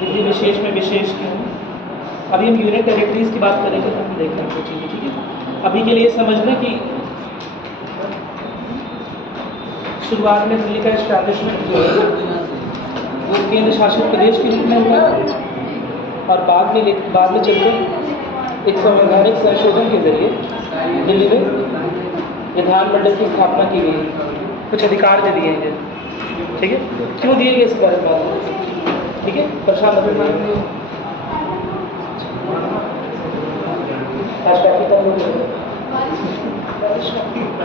दिल्ली विशेष में विशेष क्यों? अभी हम यूनियन टेरिटरीज की बात करेंगे तो हम देखेंगे कुछ चीज़ें, ठीक है। अभी के लिए समझना कि शुरुआत में दिल्ली का एस्टैब्लिशमेंट जो है वो केंद्र शासित प्रदेश के रूप में हुआ और बाद में चलकर एक संवैधानिक संशोधन के जरिए दिल्ली में विधानमंडल की स्थापना की गई, कुछ अधिकार दे दिए गए, ठीक है। क्यों दिए गए इस बारे में बात, ठीक है। परेशान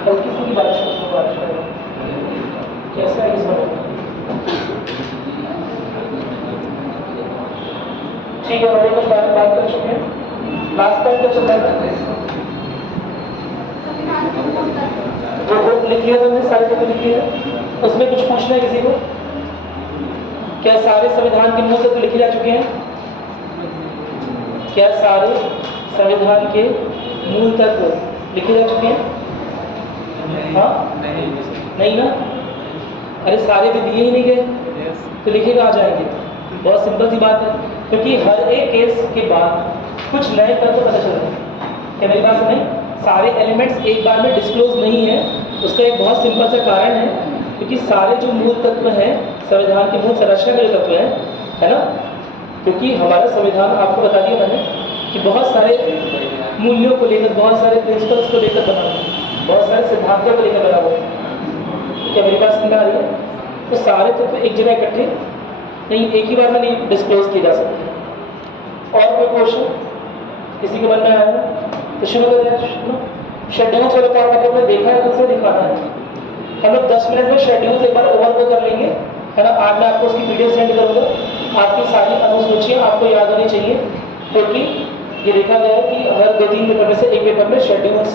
हल्की सी बारिश कैसा है इस बारे में, ठीक है। हम लोग बात कर चुके हैं। लास्ट टाइम क्या चल रहा था, जो बुक लिखी है हमने सारे बुक लिखी है, उसमें कुछ पूछना है किसी को? क्या सारे संविधान के मूल तत्व लिखे जा चुके हैं? क्या सारे संविधान के मूल तत्व लिखे जा चुके हैं? हाँ नहीं ना, अरे सारे भी दिए ही नहीं गए तो लिखे कहाँ जाएंगे? बहुत सिंपल सी बात है, क्योंकि हर एक केस के बाद कुछ नए तत्व पता चल रहे हैं। क्या मेरी बात सुने? सारे एलिमेंट्स एक बार में डिस्क्लोज नहीं है, उसका एक बहुत सिंपल सा कारण है, क्योंकि सारे जो मूल तत्व हैं संविधान के मूल संरचना के जो तत्व हैं, है ना, क्योंकि हमारा संविधान आपको बता दिया मैंने कि बहुत सारे मूल्यों को लेकर, बहुत सारे प्रिंसिपल्स को लेकर बना हुआ, बहुत सारे सिद्धांतों को लेकर बना हुआ। क्या मेरी बात समझ आ रही है? तो सारे तत्व एक जगह इकट्ठे नहीं, एक ही बार में नहीं डिस्क्लोज किए जा सकते। और कोई क्वेश्चन किसी के मन में आया तो शुरू करें। शेड्यूल से बता मतलब ने देखा है, खुद से दिखाना है। हम लोग 10 मिनट में शेड्यूल एक बार ओवरगो कर लेंगे, है ना। आज मैं आपको उसकी वीडियो सेंड करूँगा। आपकी सारी अनुसूचियाँ आपको याद होनी चाहिए, क्योंकि ये देखा गया है कि हर 2-3 पेपर में से एक पेपर में शेड्यूल्स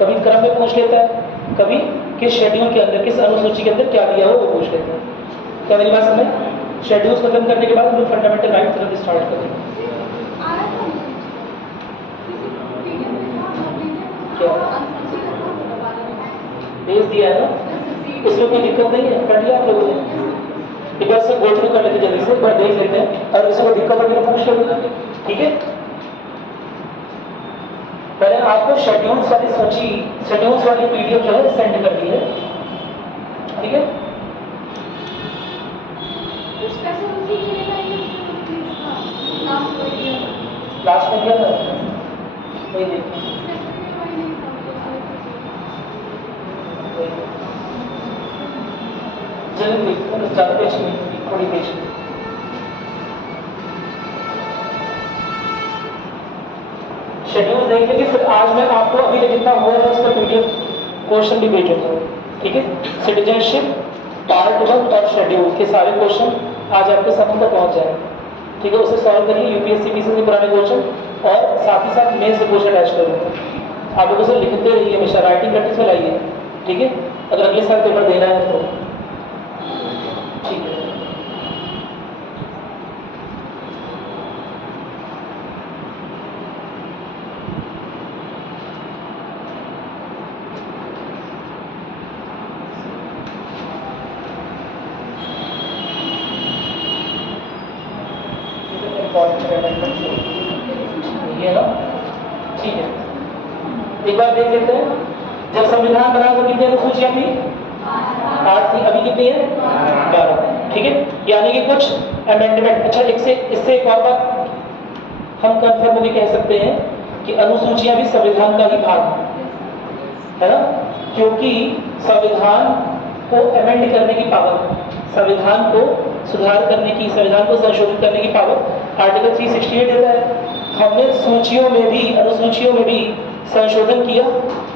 कभी क्रम में पूछ लेता है, कभी किस शेड्यूल के अंदर, किस अनुसूची के अंदर क्या दिया हो वो पूछ लेता है। क्या मेरी बात समझ? शेड्यूल्स खत्म करने के बाद हम लोग फंडामेंटल राइट तरफ स्टार्ट करेंगे। क्या भेज दिया है ना, इसमें कोई दिक्कत नहीं है, कर लिया आप लोगों ने। एक बार से गो थ्रू कर लेते जल्दी से, एक बार देख लेते हैं, और किसी को दिक्कत होगी तो पूछ लेंगे, ठीक है। पहले आपको शेड्यूल्स वाली सूची, शेड्यूल्स वाली पीडीएफ जो है सेंड कर दी है, ठीक है। लास्ट में क्या था वही देखिए, जल्दी ज़्यादा पेज नहीं, थोड़ी पेज। शेड्यूल देख लेंगे, फिर आज मैं आपको अभी जितना हुआ है उसका पीडीएफ क्वेश्चन भी भेज देता हूँ, ठीक है। सिटीजनशिप पार्ट 1 और शेड्यूल के सारे क्वेश्चन आज आपके समझ तक पहुँच जाएंगे, ठीक है। उसे सॉल्व करिए, यूपीएससी पीसी के पुराने क्वेश्चन, और साथ ही साथ मेन से क्वेश्चन अटैच करूँगा। आप लोग उसे लिखते रहिए, हमेशा राइटिंग प्रैक्टिस में लाइए, ठीक है। अगर अगले साल पेपर देना है तो ठीक है। ये ना, ठीक है। एक बार देख लेते हैं, जब संविधान बना तो कितनी अनुसूचियां थी? 8 थी। अभी कितनी है? 12, ठीक है। यानी कि कुछ अमेंडमेंट। अच्छा, इससे एक और बात हम कंफर्म होकर कह सकते हैं कि अनुसूचियां भी संविधान का ही भाग है ना, क्योंकि संविधान को अमेंड करने की पावर, संविधान को सुधार करने की, संविधान को संशोधित करने की पावर आर्टिकल 368 देता है। हमने सूचियों में भी, अनुसूचियों में भी संशोधन किया,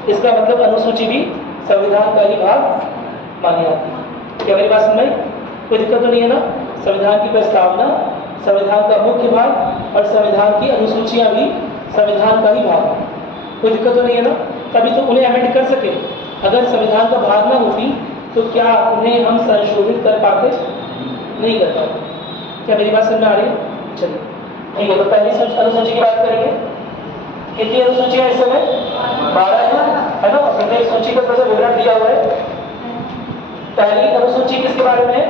इसका मतलब अनुसूची भी संविधान का ही भाग मानी जाती है। क्या मेरी बात समझ में? कोई दिक्कत तो नहीं है ना? संविधान की प्रस्तावना संविधान का मुख्य भाग और संविधान की अनुसूचियां भी संविधान का ही भाग, कोई दिक्कत तो नहीं है ना? तभी तो उन्हें अमेंड कर सके। अगर संविधान का भाग ना होती तो क्या उन्हें हम संशोधित कर पाते? नहीं कर पाते। क्या मेरी बात समझ में आ रही है? चलिए ठीक है, तो पहली अनुसूची की बात करेंगे। कितनी अनुसूचियां इस समय? 12 है ना। प्रत्येक सूची का थोड़ा सा विवरण दिया हुआ है। पहली अनुसूची किसके बारे में है?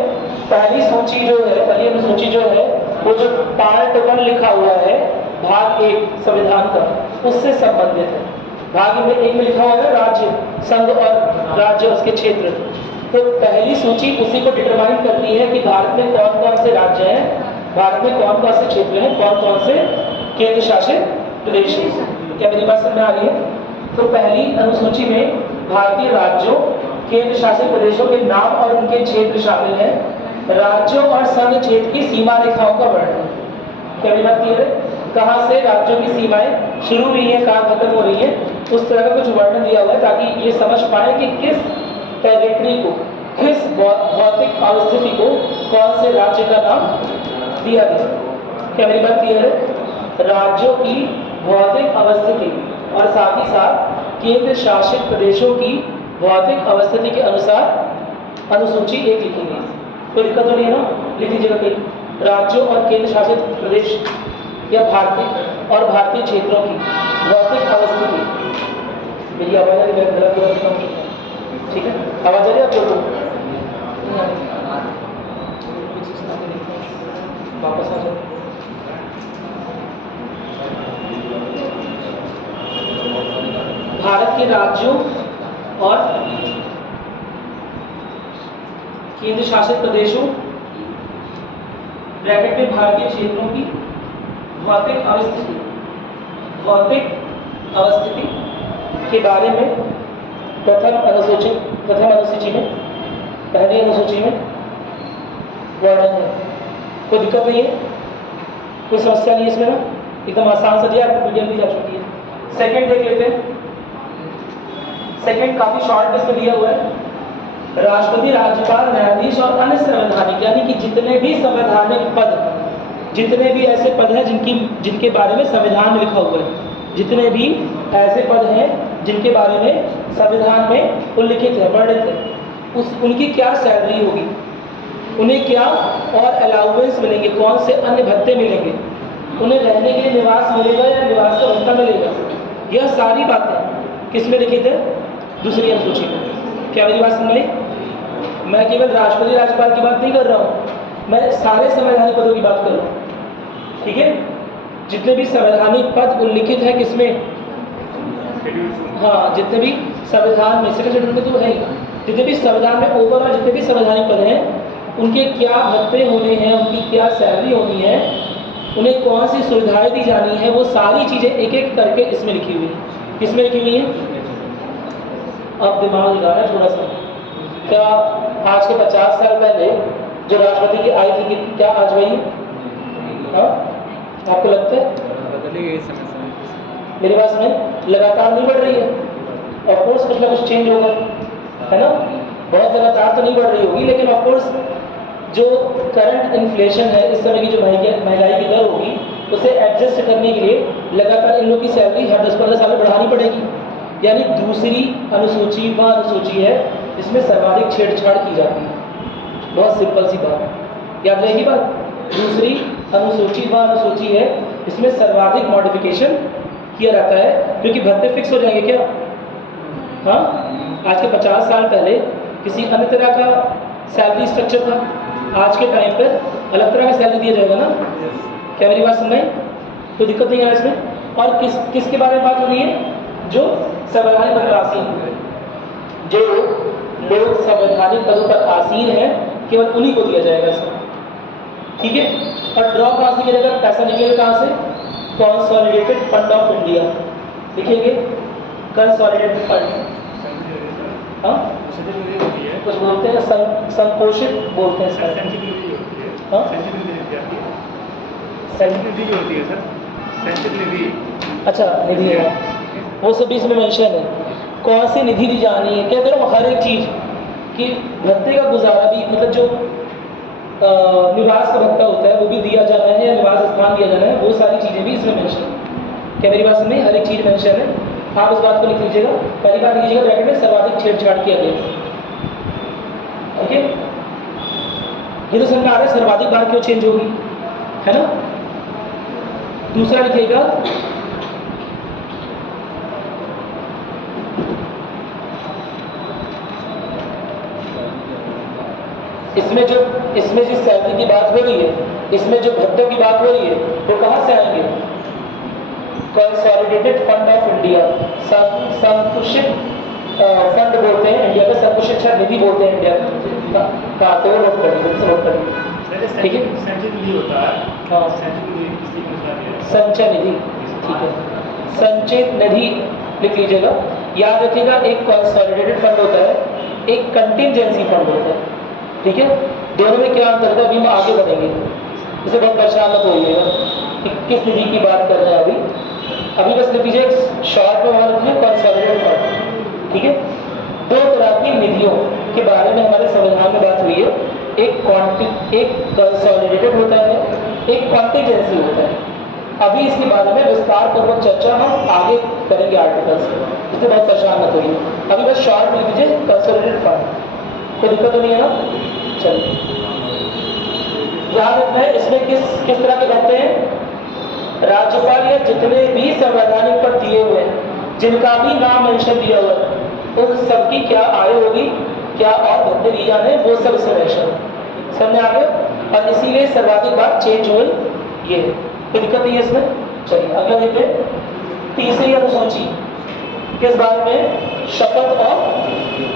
पहली सूची जो है, पहली अनुसूची जो है वो जो पार्ट 1 लिखा हुआ है भाग 1 संविधान का, उससे संबंधित है। भाग में 1 में लिखा हुआ है राज्य, संघ और राज्य उसके क्षेत्र। तो पहली सूची उसी को डिटरमाइन करती है कि भारत में कौन कौन से राज्य हैं, भारत में कौन कौन से क्षेत्र हैं, कौन कौन से केंद्र शासित प्रदेश हैं। क्या मेरी बात समझ में आ रही है? तो पहली अनुसूची में भारतीय राज्यों, केंद्र शासित प्रदेशों के नाम और उनके क्षेत्र शामिल हैं। राज्यों और संघ क्षेत्र की सीमा रेखाओं का वर्णन। क्या मेरी बात क्लियर है? कहाँ से राज्यों की सीमाएं शुरू हुई हैं, कहाँ खत्म हो रही है, उस तरह का कुछ वर्णन दिया हुआ है ताकि ये समझ पाए कि किस टेरिटरी को, किस भौतिक अवस्थिति को कौन से राज्य का नाम दिया गया। क्या मेरी बात क्लियर है? राज्यों की भौतिक अवस्थिति और साथ ही साथ केंद्र शासित प्रदेशों की भौतिक अवस्थिति के अनुसार अनुसूची 1 लिखेंगे। कोई दिक्कत तो नहीं है ना? लिख दीजिएगा कहीं राज्यों और केंद्र शासित प्रदेश या भारतीय और भारतीय क्षेत्रों की भौतिक अवस्थिति। मेरी आवाज आ रही है? गलत गलत काम करता हूं, ठीक है? आवाज आ रही है आपको? वापस आ जाओ। भारत के राज्यों और केंद्र शासित प्रदेशों ब्रैकेट में भारतीय क्षेत्रों की भौतिक अवस्थिति के बारे में प्रथम अनुसूची में, पहली अनुसूची में वर्णन है। कोई दिक्कत नहीं है, कोई समस्या नहीं है इसमें ना? एकदम आसान से दिया, आपको मीडियम दी जा चुकी है। सेकंड देख लेते हैं। सेकंड काफी शॉर्ट में इसमें दिया हुआ है। राष्ट्रपति, राज्यपाल, न्यायाधीश और अन्य संवैधानिक, यानी कि जितने भी संवैधानिक पद, जितने भी ऐसे पद हैं जिनके बारे में संविधान में लिखा हुआ है, जितने भी ऐसे पद हैं जिनके बारे में संविधान में उल्लिखित है, वर्णित है, उनकी क्या सैलरी होगी, उन्हें क्या और अलाउंस मिलेंगे, कौन से अन्य भत्ते मिलेंगे, उन्हें रहने के लिए निवास मिलेगा या निवास का भत्ता मिलेगा, यह सारी बातें किस में लिखित है? दूसरी अनुसूची में। क्या मेरी बात समझ ली? मैं केवल राष्ट्रपति राज्यपाल की बात नहीं कर रहा हूँ, मैं सारे संवैधानिक पदों की बात कर रहा हूँ, ठीक है? जितने भी संवैधानिक पद उल्लिखित है किसमें? हाँ, जितने भी संविधान में, सेकंड शेड्यूल में तो है ही, जितने भी संविधान में ओवरऑल जितने भी संवैधानिक पद हैं, उनके क्या भत्ते होने हैं, उनकी क्या सैलरी होनी है, उन्हें कौन सी सुविधाएं दी जानी है, वो सारी चीज़ें एक एक करके इसमें लिखी हुई है। किसमें लिखी हुई है? अब दिमाग लगा है थोड़ा सा। क्या आज के 50 साल पहले जो राष्ट्रपति की आई थी, क्या आज वही? हाँ, आपको लगता है? मेरी बात में लगातार नहीं बढ़ रही है। ऑफकोर्स कुछ ना कुछ चेंज होगा, है ना? बहुत लगातार तो नहीं बढ़ रही होगी, लेकिन ऑफकोर्स जो करंट इन्फ्लेशन है, इस समय की जो महंगाई की दर होगी, उसे एडजस्ट करने के लिए लगातार इन लोग की सैलरी हर 10-15 साल में बढ़ानी पड़ेगी। यानी दूसरी अनुसूची वह अनुसूची है जिसमें सर्वाधिक छेड़छाड़ की जाती है। बहुत सिंपल सी बात, याद रहेगी बात? दूसरी अनुसूची वह अनुसूची है जिसमें सर्वाधिक मॉडिफिकेशन किया जाता है, क्योंकि भत्ते फिक्स हो जाएंगे क्या? हाँ, आज के 50 साल पहले किसी अन्य तरह का सैलरी स्ट्रक्चर था, आज के टाइम पर अलग तरह का सैलरी दिया जाएगा ना? क्या मेरी बात समझ में? कोई दिक्कत नहीं है इसमें? और किसके बारे में बात हो रही है? जो संवैधानिक पद पर आसीन है, जो लोग संवैधानिक पदों पर आसीन हैं, केवल उन्हीं को दिया जाएगा इसमें, ठीक है? और ड्रॉ कहाँ से किया जाएगा? पैसा निकलेगा कहाँ से? कंसोलिडेटेड फंड ऑफ इंडिया लिखेंगे, कंसोलिडेटेड फंड। हाँ, कुछ बोलते हैं संकोचित बोलते हैं इसका। हाँ, अच्छा, निधि है, वो सब इसमें मेंशन है। कौन सी निधि दी जानी है? कहते हैं हर एक चीज़ कि भत्ते का गुजारा भी, मतलब जो निवास का भत्ता होता है वो भी दिया जाना है, या निवास स्थान दिया जाना है, वो सारी चीज़ें भी इसमें मेंशन है। क्या मेरी बात समझ में? हर एक चीज़ मेंशन है। आप इस बात को लिख लीजिएगा, पहली बात लीजिएगा ब्रैकेट में सर्वाधिक छेड़छाड़ किया गया, ठीक है? ये तो समझ आ रहा है सर्वाधिक बार क्यों चेंज होगी, है ना? दूसरा लिखिएगा इसमें जिस सैलरी की बात हो रही है, इसमें जो भत्तों की बात हो रही है, वो कहाँ से आएंगे? कंसोलिडेटेड फंड ऑफ इंडिया, संकुचित फंड बोलते हैं इंडिया में, संकुचित निधि बोलते हैं इंडिया में। कहाँ तो वो नोट करिए, नोट करिए, ठीक है। संचय निधि होता है, हाँ, संचय निधि, ठीक है। संचित निधि लिख लीजिएगा, याद रखिएगा। एक कंसोलिडेटेड फंड होता है, एक कंटिंजेंसी फंड होता है, ठीक है। दोनों में क्या अंतर है, अभी हम आगे बढ़ेंगे, इसे बहुत परेशान मत होइएगा कि किस निधि की बात कर रहे हैं। अभी बस लिख लीजिए, शॉर्ट में हमारा लिखिए कंसोलिडेटेड फंड, ठीक है। दो तरह की निधियों के बारे में हमारे संविधान में बात हुई है, एक कंसोलिडेटेड होता है, एक कॉन्टिजेंसी होता है। अभी इसके बारे में विस्तार पूर्वक चर्चा हम आगे करेंगे आर्टिकल्स में, इससे बहुत परेशान मत होइए। अभी बस शॉर्ट में लिख लीजिए कंसोलिडेटेड फंड, कोई दिक्कत तो नहीं है ना? चलिए, याद रखना है इसमें किस तरह के भत्ते हैं। राज्यपाल या जितने भी संवैधानिक पद दिए हुए हैं, जिनका भी नाम मेंशन दिया हुआ है, उन सबकी क्या आय होगी, क्या और भत्ते दिए जाने, वो सब इसमें मेंशन सामने आ गया। और इसीलिए सर्वाधिक बार चेंज हुई ये, कोई दिक्कत नहीं है इसमें। चलिए अगला देखते हैं, तीसरी अनुसूची किस बारे में? शपथ और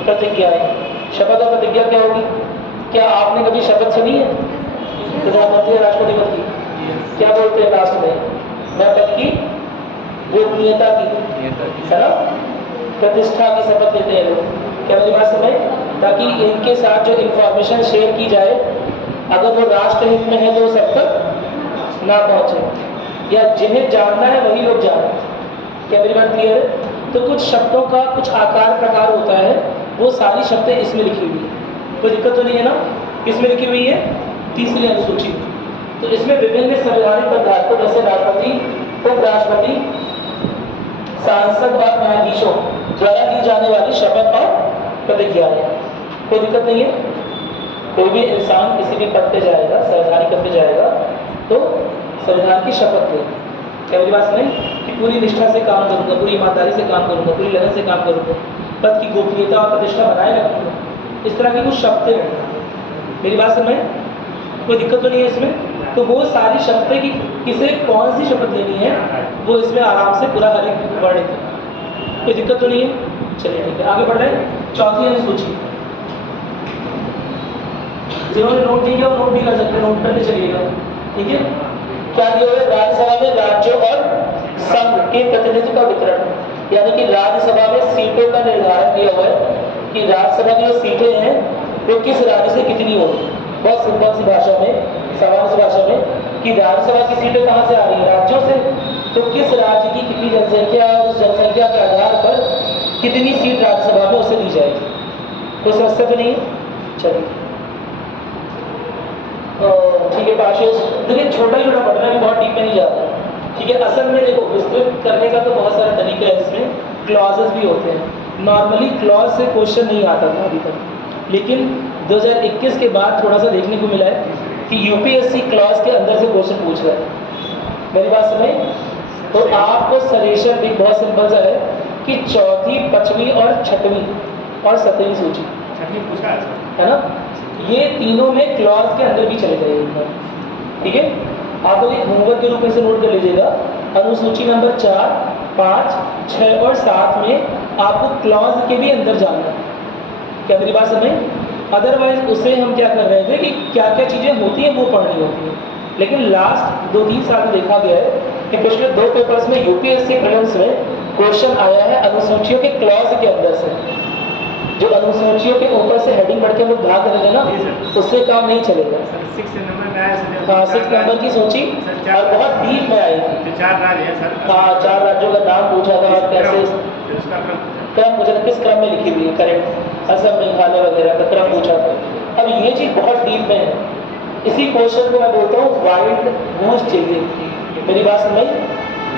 प्रतिज्ञाएं। शपथ और प्रतिज्ञा क्या होगी? क्या आपने कभी शपथ सुनी है प्रधानमंत्री या राष्ट्रपति पद की? क्या बोलते हैं लास्ट में? मैं पद की गोपनीयता की, है ना, प्रतिष्ठा की शपथ लेते हैं लोग। क्या मेरी बात समझ? ताकि इनके साथ जो इंफॉर्मेशन शेयर की जाए, अगर वो राष्ट्र हित में है तो सब तक ना पहुंचे, या जिन्हें जानना है वही लोग जाने। क्या मेरी बात क्लियर है? तो कुछ शब्दों का कुछ आकार प्रकार होता है, वो सारी शब्दें इसमें लिखी हुई है, कोई दिक्कत तो नहीं है ना? किसमें लिखी हुई है? तीसरी अनुसूची। तो इसमें विभिन्न संवैधानिक पदार्थों जैसे राष्ट्रपति, उपराष्ट्रपति, सांसद और न्यायाधीशों द्वारा दी जाने वाली शपथ और प्रतिज्ञाएं, कोई दिक्कत नहीं है। कोई भी इंसान किसी भी पद पे जाएगा, संवैधानिक पद पे जाएगा, तो संविधान की शपथ ले। क्या मेरी बात समझ? कि पूरी निष्ठा से काम करूंगा, पूरी ईमानदारी से काम करूंगा, पूरी लगन से काम करूंगा, पद की गोपनीयता और प्रतिष्ठा बनाए रखूंगा, इस तरह की कुछ शब्दें हैं। मेरी बात समझ? कोई दिक्कत तो नहीं है इसमें? तो वो सारी शब्दें की किसे कौन सी शपथ लेनी है, वो इसमें आराम से पूरा हर एक वर्णित है, कोई दिक्कत तो नहीं है। चलिए ठीक है, आगे बढ़ रहे हैं। चौथी अनुसूची, जिन्होंने नोट नहीं किया वो नोट भी कर सकते हैं, नोट करके चलिएगा, ठीक है। क्या दिया हुआ है? राज्यसभा में राज्यों और संघ के प्रतिनिधित्व का वितरण, यानी कि राज्यसभा में सीटों का निर्धारण किया हुआ है कि राज्यसभा की जो सीटें हैं वो किस राज्य से कितनी होगी। बहुत सिंपल सी भाषा में, सामान्य सी भाषा में, कि राज्यसभा की सीटें कहाँ से आ रही है? राज्यों से। तो किस राज्य की कितनी जनसंख्या है, उस जनसंख्या के आधार पर कितनी सीट राज्यसभा में उसे दी जाएगी। कोई समस्या तो नहीं है? चलिए ठीक है। पार्शियल देखिए, छोटा ही छोटा पढ़ना है, बहुत डीप में नहीं जाता, ठीक है। असल में देखो, विस्तृत करने का तो बहुत सारे तरीके हैं इसमें, क्लॉजेस भी होते हैं। नॉर्मली क्लॉज से क्वेश्चन नहीं आता था अभी तक, लेकिन 2021 के बाद थोड़ा सा देखने को मिला है कि यूपीएससी क्लॉज के अंदर से क्वेश्चन पूछ रहा है। मेरी बात सुनिए, तो आपको सजेशन भी बहुत सिंपल सा है कि चौथी, पांचवी और छठवीं और सातवीं सूची है ना, ये तीनों में क्लॉज के अंदर भी चले जाएंगे, ठीक है। आप लोग एक होमवर्क के रूप में से नोट कर लीजिएगा। अनुसूची नंबर 4, 5, 6 और 7 में आपको क्लॉज के भी अंदर जाना है। क्या मेरी बात समझ? अदरवाइज उसे हम क्या कर रहे थे कि क्या क्या चीज़ें होती हैं वो पढ़नी होती है, लेकिन लास्ट 2-3 साल में देखा गया है कि पिछले 2 पेपर्स में यूपीएससी प्रीलिम्स में क्वेश्चन आया है अनुसूचियों के क्लॉज के अंदर से। जो अनुसूचियों के ऊपर से हेडिंग बढ़ के हम लोग भाग रहे हैं ना, उससे काम नहीं चलेगा। हाँ, 6 नंबर की सूची और बहुत डीप में आई थी। 4 राज्य है सर। हाँ, 4 राज्यों का नाम पूछा था और कैसे क्रम पूछा था, किस क्रम में लिखी हुई है, करेक्ट, असम, मेघालय वगैरह का क्रम पूछा था। अब ये चीज़ बहुत डीप में है, इसी क्वेश्चन को मैं बोलता हूँ वाइल्ड गूस चाहिए। मेरी बात समझ?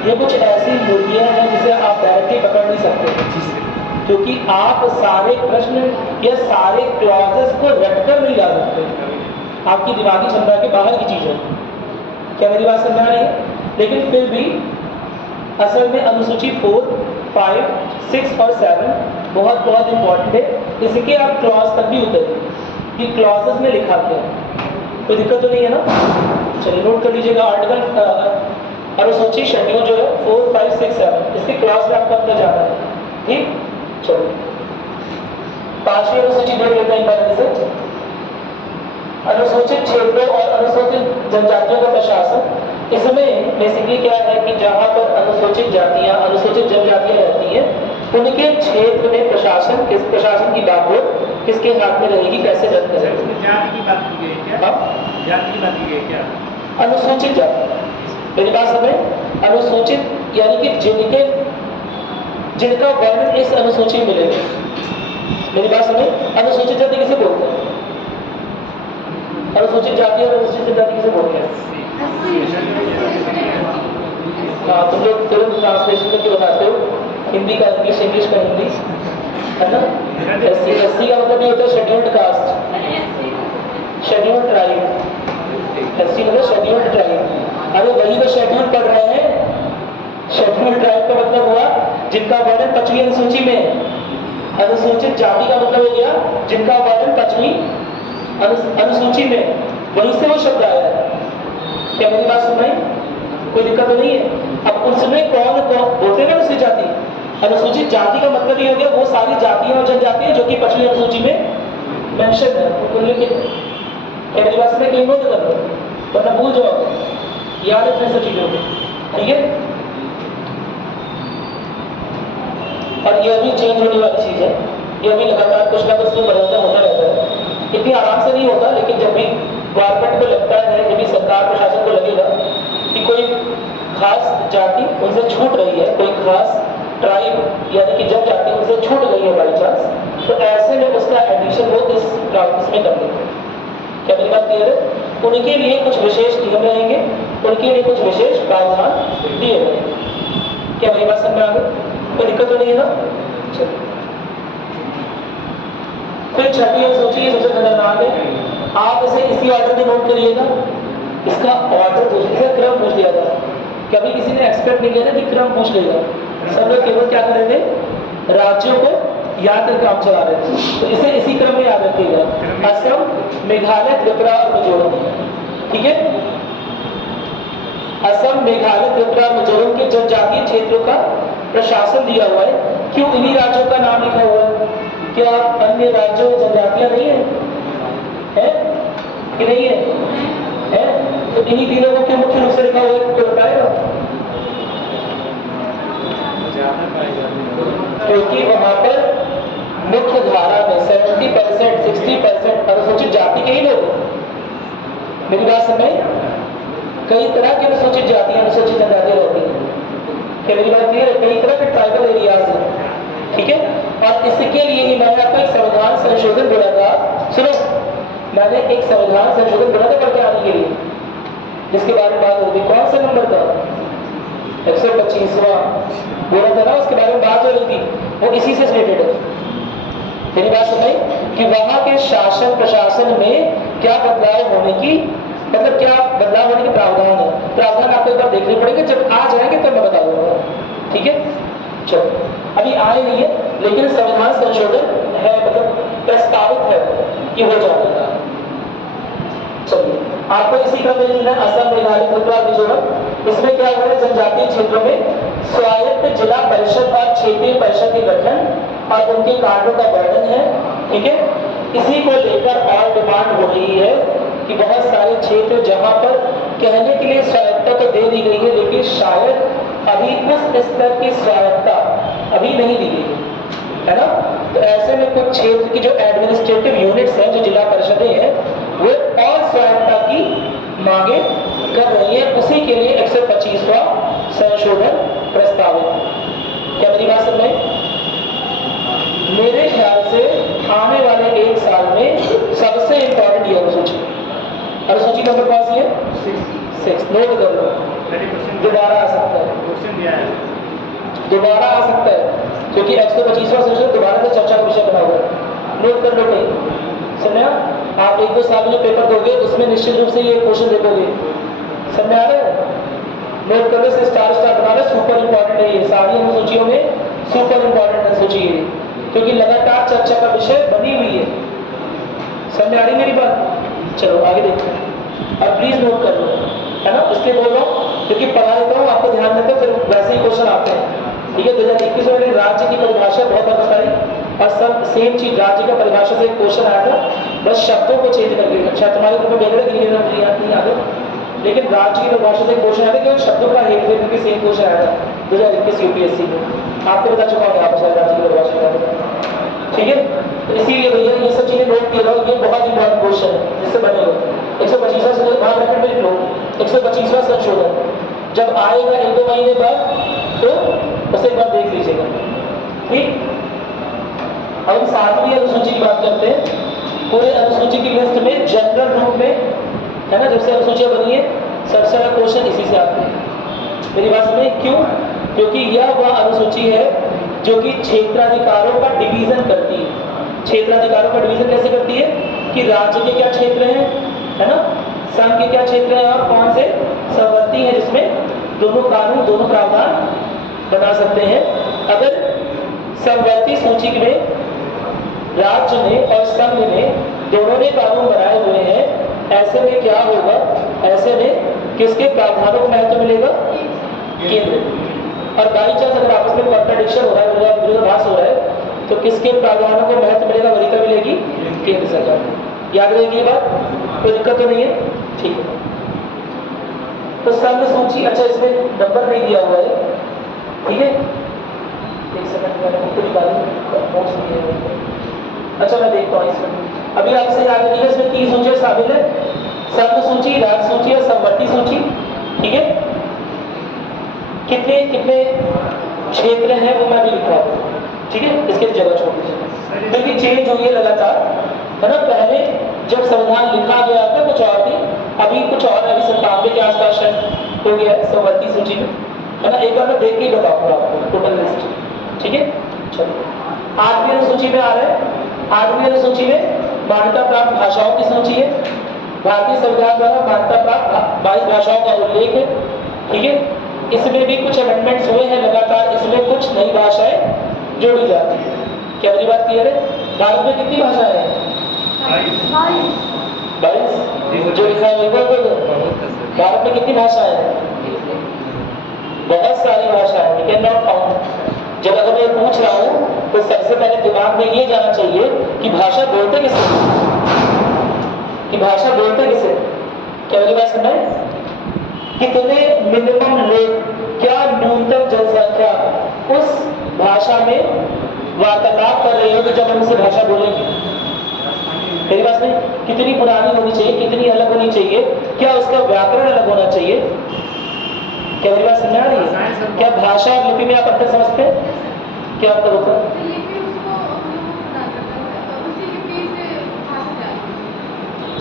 ये कुछ ऐसी मुर्गियाँ हैं जिसे आप डायरेक्टली पकड़ नहीं सकते, क्योंकि आप सारे प्रश्न या सारे क्लॉजेस को रटकर नहीं ला सकते, आपकी दिमागी क्षमता के बाहर की चीज़ है। क्या मेरी बात समझ आ रही है? लेकिन फिर भी असल में अनुसूची 4, 5, 6 और 7 बहुत बहुत इंपॉर्टेंट है, इसके आप क्लॉज तक भी उतरिए। कि क्लॉजेस में लिखा गया है। कोई दिक्कत तो नहीं है ना? चलिए नोट कर लीजिएगा। आर्टिकल अनुसूची शेड्यूल जो है 4, 5, 6, 7 इसके क्लॉज में आपको अंदर जाना है। ठीक, चलो 5वीं अनुसूची देख लेते हैं एक बार से। अनुसूचित क्षेत्रों और अनुसूचित जनजातियों का प्रशासन। इसमें बेसिकली क्या है कि जहाँ पर अनुसूचित जातियाँ, अनुसूचित जनजातियाँ रहती हैं, उनके क्षेत्र में प्रशासन की बागडोर किसके हाथ में रहेगी, कैसे रन करेगी? जाति की बात की गई क्या? जाति की बात की गई क्या? अनुसूचित जाति, मेरी बात समझे? अनुसूचित यानी कि जिनका वर्णन इस अनुसूची में मिलेगा। मेरी बात समझे? अनुसूचित जाति किसे बोलते हैं? अनुसूचित जाति और अनुसूचित जाति किसे बोलते हैं? हाँ, तुम लोग तुरंत ट्रांसलेशन करके बताते हो, हिंदी का इंग्लिश, इंग्लिश का हिंदी, है ना? एससी का मतलब ये होता है scheduled caste, scheduled tribe. SC मतलब शेड्यूल्ड ट्राइब। अरे वही तो शेड्यूल पढ़ रहे हैं। शेड्यूल्ड ट्राइब का मतलब हुआ जिनका वर्णन 5वीं अनुसूची में। अनुसूचित जाति का मतलब हो गया जिनका वर्णन 5वीं अनुसूची में, वहीं से वो शब्द आया है। क्या मेरी बात सुन रही? कोई दिक्कत तो नहीं है? अब उसमें कौन बोलते हैं ना अनुसूचित जाति? अनुसूचित जाति का मतलब ये हो गया वो सारी जातियां और जनजातियां जो कि 5वीं अनुसूची में मेंशन है, उनको लिखे। क्या मेरी बात सुन रही? नोट कर लो वरना भूल जाओ, याद रखने सब चीजों को, ठीक है? और ये अभी चेंज होने वाली चीज है, ये अभी लगातार कुछ ना कुछ बदलता होता रहता है। इतनी आराम से नहीं होता, लेकिन जब भी गवर्नमेंट को लगता है, जब भी सरकार प्रशासन को लगेगा कि कोई खास जाति उनसे छूट रही है, कोई खास ट्राइब यानी कि जनजाति उनसे छूट गई है बाई चांस, तो ऐसे में उसका एडिशन वो इसमें कर देते हैं। क्या मेरी बात क्लियर है? उनके लिए कुछ विशेष नियम रहेंगे, उनके लिए कुछ विशेष प्रावधान दिए गए। क्या मेरी बात समझ में आ गई? कोई दिक्कत तो नहीं है ना? चलिए फिर 6वीं अनुसूची सबसे खतरनाक है। आप इसे इसी ऑर्डर में नोट करिएगा। इसका ऑर्डर पूछ लिया, क्रम पूछ लिया था। कभी किसी ने एक्सपेक्ट नहीं किया ना कि क्रम पूछ लेगा। सब लोग केवल क्या कर रहे थे, राज्यों को याद करके काम चला रहे थे। तो इसे इसी क्रम में याद रखिएगा, असम, मेघालय, त्रिपुरा और मिजोरम। ठीक है? असम, मेघालय, त्रिपुरा और मिजोरम के जनजातीय क्षेत्रों का प्रशासन दिया हुआ है। क्यों इन्हीं राज्यों का नाम लिखा हुआ है? क्या अन्य राज्यों में जनजातियां नहीं है कि नहीं है? तो इन्हीं तीनों को क्यों मुख्य रूप से लिखा हुआ है, तो बताएगा? क्योंकि वहां पर मुख्य धारा में 70%, 60% अनुसूचित जाति के ही लोग। मेरी बात समझ? कई तरह की अनुसूचित जाति, अनुसूचित जनजातियां रहती है। क्या मेरी बात क्लियर है? कई तरह के ट्राइबल एरियाज हैं, ठीक है? और इसके लिए ही मैंने आपको एक संविधान संशोधन बोला था। सुनो, मैंने एक संविधान संशोधन बोला था पढ़ के आने के लिए, जिसके बारे में बात होगी। कौन सा नंबर का? 125वां बोला था ना, उसके बारे में बात हो रही थी, वो इसी से रिलेटेड है। मेरी बात सुनाई कि वहां के शासन प्रशासन में क्या बदलाव होने की, मतलब क्या बदलाव होने के प्रावधान है। प्रावधान आपको एक बार देखने पड़ेंगे, जब आ जाएंगे तो मैं बता दूंगा। ठीक है? चलो, अभी आए नहीं है, लेकिन संविधान संशोधन है, मतलब प्रस्तावित है कि हो जाएगा। चलिए, आपको इसी क्रम में लिखना है असम, मेघालय, त्रिपुरा, मिजोरम। इसमें क्या हो रहा है, जनजातीय क्षेत्रों में स्वायत्त जिला परिषद और क्षेत्रीय परिषद के गठन और उनके कार्यों का वर्णन है। ठीक है? इसी को लेकर और डिमांड हो रही है कि बहुत सारे क्षेत्र जहां पर कहने के लिए स्वायत्ता तो दे दी गई है, लेकिन शायद अभी उस स्तर की स्वायत्ता अभी नहीं दी गई है ना? तो ऐसे में कुछ क्षेत्र की जो एडमिनिस्ट्रेटिव यूनिट्स हैं, जो जिला परिषदें हैं, वो और स्वायत्ता की मांगे कर रही है। उसी के लिए 125वां संशोधन प्रस्तावित। क्या मेरी बात समझ में? मेरे ख्याल से आने वाले 1 साल में सबसे इंपॉर्टेंट ये अनुसूची नंबर कौन सी है? 6। नोट कर लो, दोबारा आ सकता है, क्वेश्चन दिया है, दोबारा आ सकता है, क्योंकि 125वां संशोधन दोबारा से चर्चा का विषय बना हुआ है। नोट कर लो कहीं, समझा? आप 1-2 साल में पेपर दोगे, उसमें निश्चित रूप से ये क्वेश्चन देखोगे। समझ आ रहा है? नोट करने से स्टार बना रहे, सुपर इंपॉर्टेंट है ये, सारी अनुसूचियों में सुपर इंपॉर्टेंट अनुसूची है, क्योंकि लगातार चर्चा का विषय बनी हुई है। समझ में आ रही मेरी बात? चलो आगे देखते हैं। और प्लीज नोट कर लो, है ना, इसलिए बोल रहा हूँ क्योंकि पढ़ा देता हूँ, आपको ध्यान देते फिर वैसे ही क्वेश्चन आते हैं। ठीक है, 2021 में मैंने राज्य की परिभाषा बहुत बार बताई और सब सेम चीज राज्य का परिभाषा से एक क्वेश्चन आया था, बस शब्दों को चेंज करके। शायद तुम्हारे ग्रुप में देख रहे थे, याद नहीं आ रहा, लेकिन राज्य की परिभाषा से क्वेश्चन आया था कि शब्दों का हेर फेर करके सेम क्वेश्चन आया था 2021 यूपीएससी में। आपको बता चुका हूँ यहाँ पर शायद राज्य की परिभाषा। ठीक है, तो इसीलिए भैया ये सब चीजें नोट किए, ये बहुत इंपॉर्टेंट क्वेश्चन है, जिससे बनेगा 125वां संशोधन। वहां ब्रैकेट में लिख लो 125वां संशोधन जब आएगा 1-2 महीने बाद, तो उसे एक बार देख लीजिएगा। ठीक, अब हम 7वीं अनुसूची की बात करते हैं। पूरे अनुसूची की लिस्ट में जनरल रूप में, है ना, जब से अनुसूचियां बनी है सबसे ज्यादा क्वेश्चन इसी से आते हैं। मेरी बात में क्यों? क्योंकि यह वह अनुसूची है जो कि क्षेत्राधिकारों का डिवीजन करती है। क्षेत्राधिकारों का डिवीजन कैसे करती है कि राज्य के क्या क्षेत्र हैं, है ना, संघ के क्या क्षेत्र हैं और कौन से संवर्ती हैं जिसमें दोनों कानून, दोनों प्रावधान बना सकते हैं। अगर संवर्ती सूची में राज्य ने और संघ ने दोनों ने कानून बनाए हुए हैं, ऐसे में क्या होगा, ऐसे में किसके प्रावधानों को महत्व मिलेगा? केंद्र। और बाई चांस अगर आपस में कॉन्ट्राडिक्शन हो रहा है, विरोधाभास हो रहा है, तो किसके प्रावधानों को महत्व मिलेगा? वरीयता मिलेगी केंद्र सरकार को। याद रहेगी ये बात? कोई दिक्कत तो नहीं है? ठीक है। तो संघ सूची, अच्छा इसमें नंबर नहीं दिया हुआ है, ठीक है, एक सेकंड मैंने कुछ नोट्स दिए हैं। अच्छा मैं देखता हूँ इसमें, अभी आपसे याद रखिएगा इसमें 3 सूचियां शामिल है, संघ सूची, राज्य सूची और संवर्ती सूची। ठीक है, कितने कितने क्षेत्र हैं वो मैं भी लिखा हूँ, ठीक है, इसके लिए जगह छोड़ दीजिए क्योंकि चेंज हुई है लगातार, है ना। पहले जब संविधान लिखा गया था कुछ और थी, अभी कुछ और, अभी 97 के आसपास शायद हो गया संवर्ती सूची में, है ना। एक बार मैं देख के ही बताऊंगा आपको टोटल लिस्ट, ठीक है। चलो 8वीं अनुसूची में आ रहा है। 8वीं अनुसूची में मान्यता प्राप्त भाषाओं की सूची है। भारतीय संविधान द्वारा मान्यता प्राप्त 22 भाषाओं का उल्लेख है, ठीक है। इसमें भी कुछ अमेंडमेंट्स हुए हैं लगातार, इसमें कुछ नई भाषाएं जोड़ी जाती है। क्या मेरी बात क्लियर है? भारत में कितनी भाषाएं हैं? 22। जो लिखा है भारत में कितनी भाषाएं हैं? बहुत सारी भाषाएं, वी कैन नॉट काउंट। जब अगर मैं पूछ रहा हूं तो सबसे पहले दिमाग में ये जाना चाहिए कि भाषा बोलते किसे, कि भाषा बोलते किसे। क्या मेरी बात सुन रहे हैं? कितने मिनिमम लोग, क्या न्यूनतम जनसंख्या उस भाषा में वार्तालाप कर रही होगी जब हम उसे भाषा बोलेंगे? मेरी बात नहीं, कितनी पुरानी होनी चाहिए, कितनी अलग होनी चाहिए, क्या उसका व्याकरण अलग होना चाहिए? क्या मेरी बात समझ आ रही है? क्या भाषा और लिपि में आप अंतर समझते हैं? क्या अंतर होता है?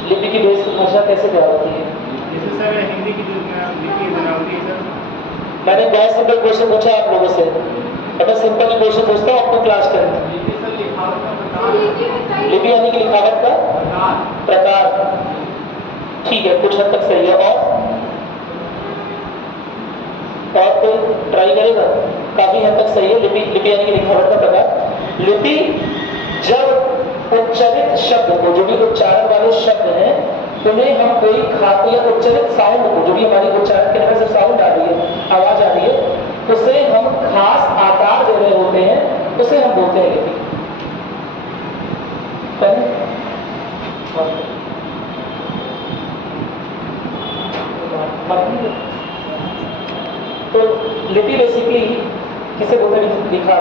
लिपि की बेस भाषा कैसे तैयार होती है? जैसे सर हिंदी की जो लिपि बनावटी है सर। मैंने बहुत सिंपल क्वेश्चन पूछा आप लोगों से, मैं सिंपल क्वेश्चन पूछता हूँ आपको क्लास 10। लिपि यानी कि लिखावट का प्रकार, ठीक है, कुछ हद तक सही है। और कोई ट्राई करेगा? काफी हद तक सही है। लिपि यानी कि लिखावट का प्रकार। लिपि जब उच्चारित शब्द को, जो भी उच्चारण वाले शब्द हैं, उन्हें हम कोई खाते या उच्चारित साउंड को, जो भी हमारी उच्चारण के अंदर से साउंड आ रही है, आवाज आ रही है, उसे हम खास आकार दे रहे होते हैं, उसे हम बोलते हैं लिपि। तो लिपि बेसिकली किसे बोलते हैं? लिखा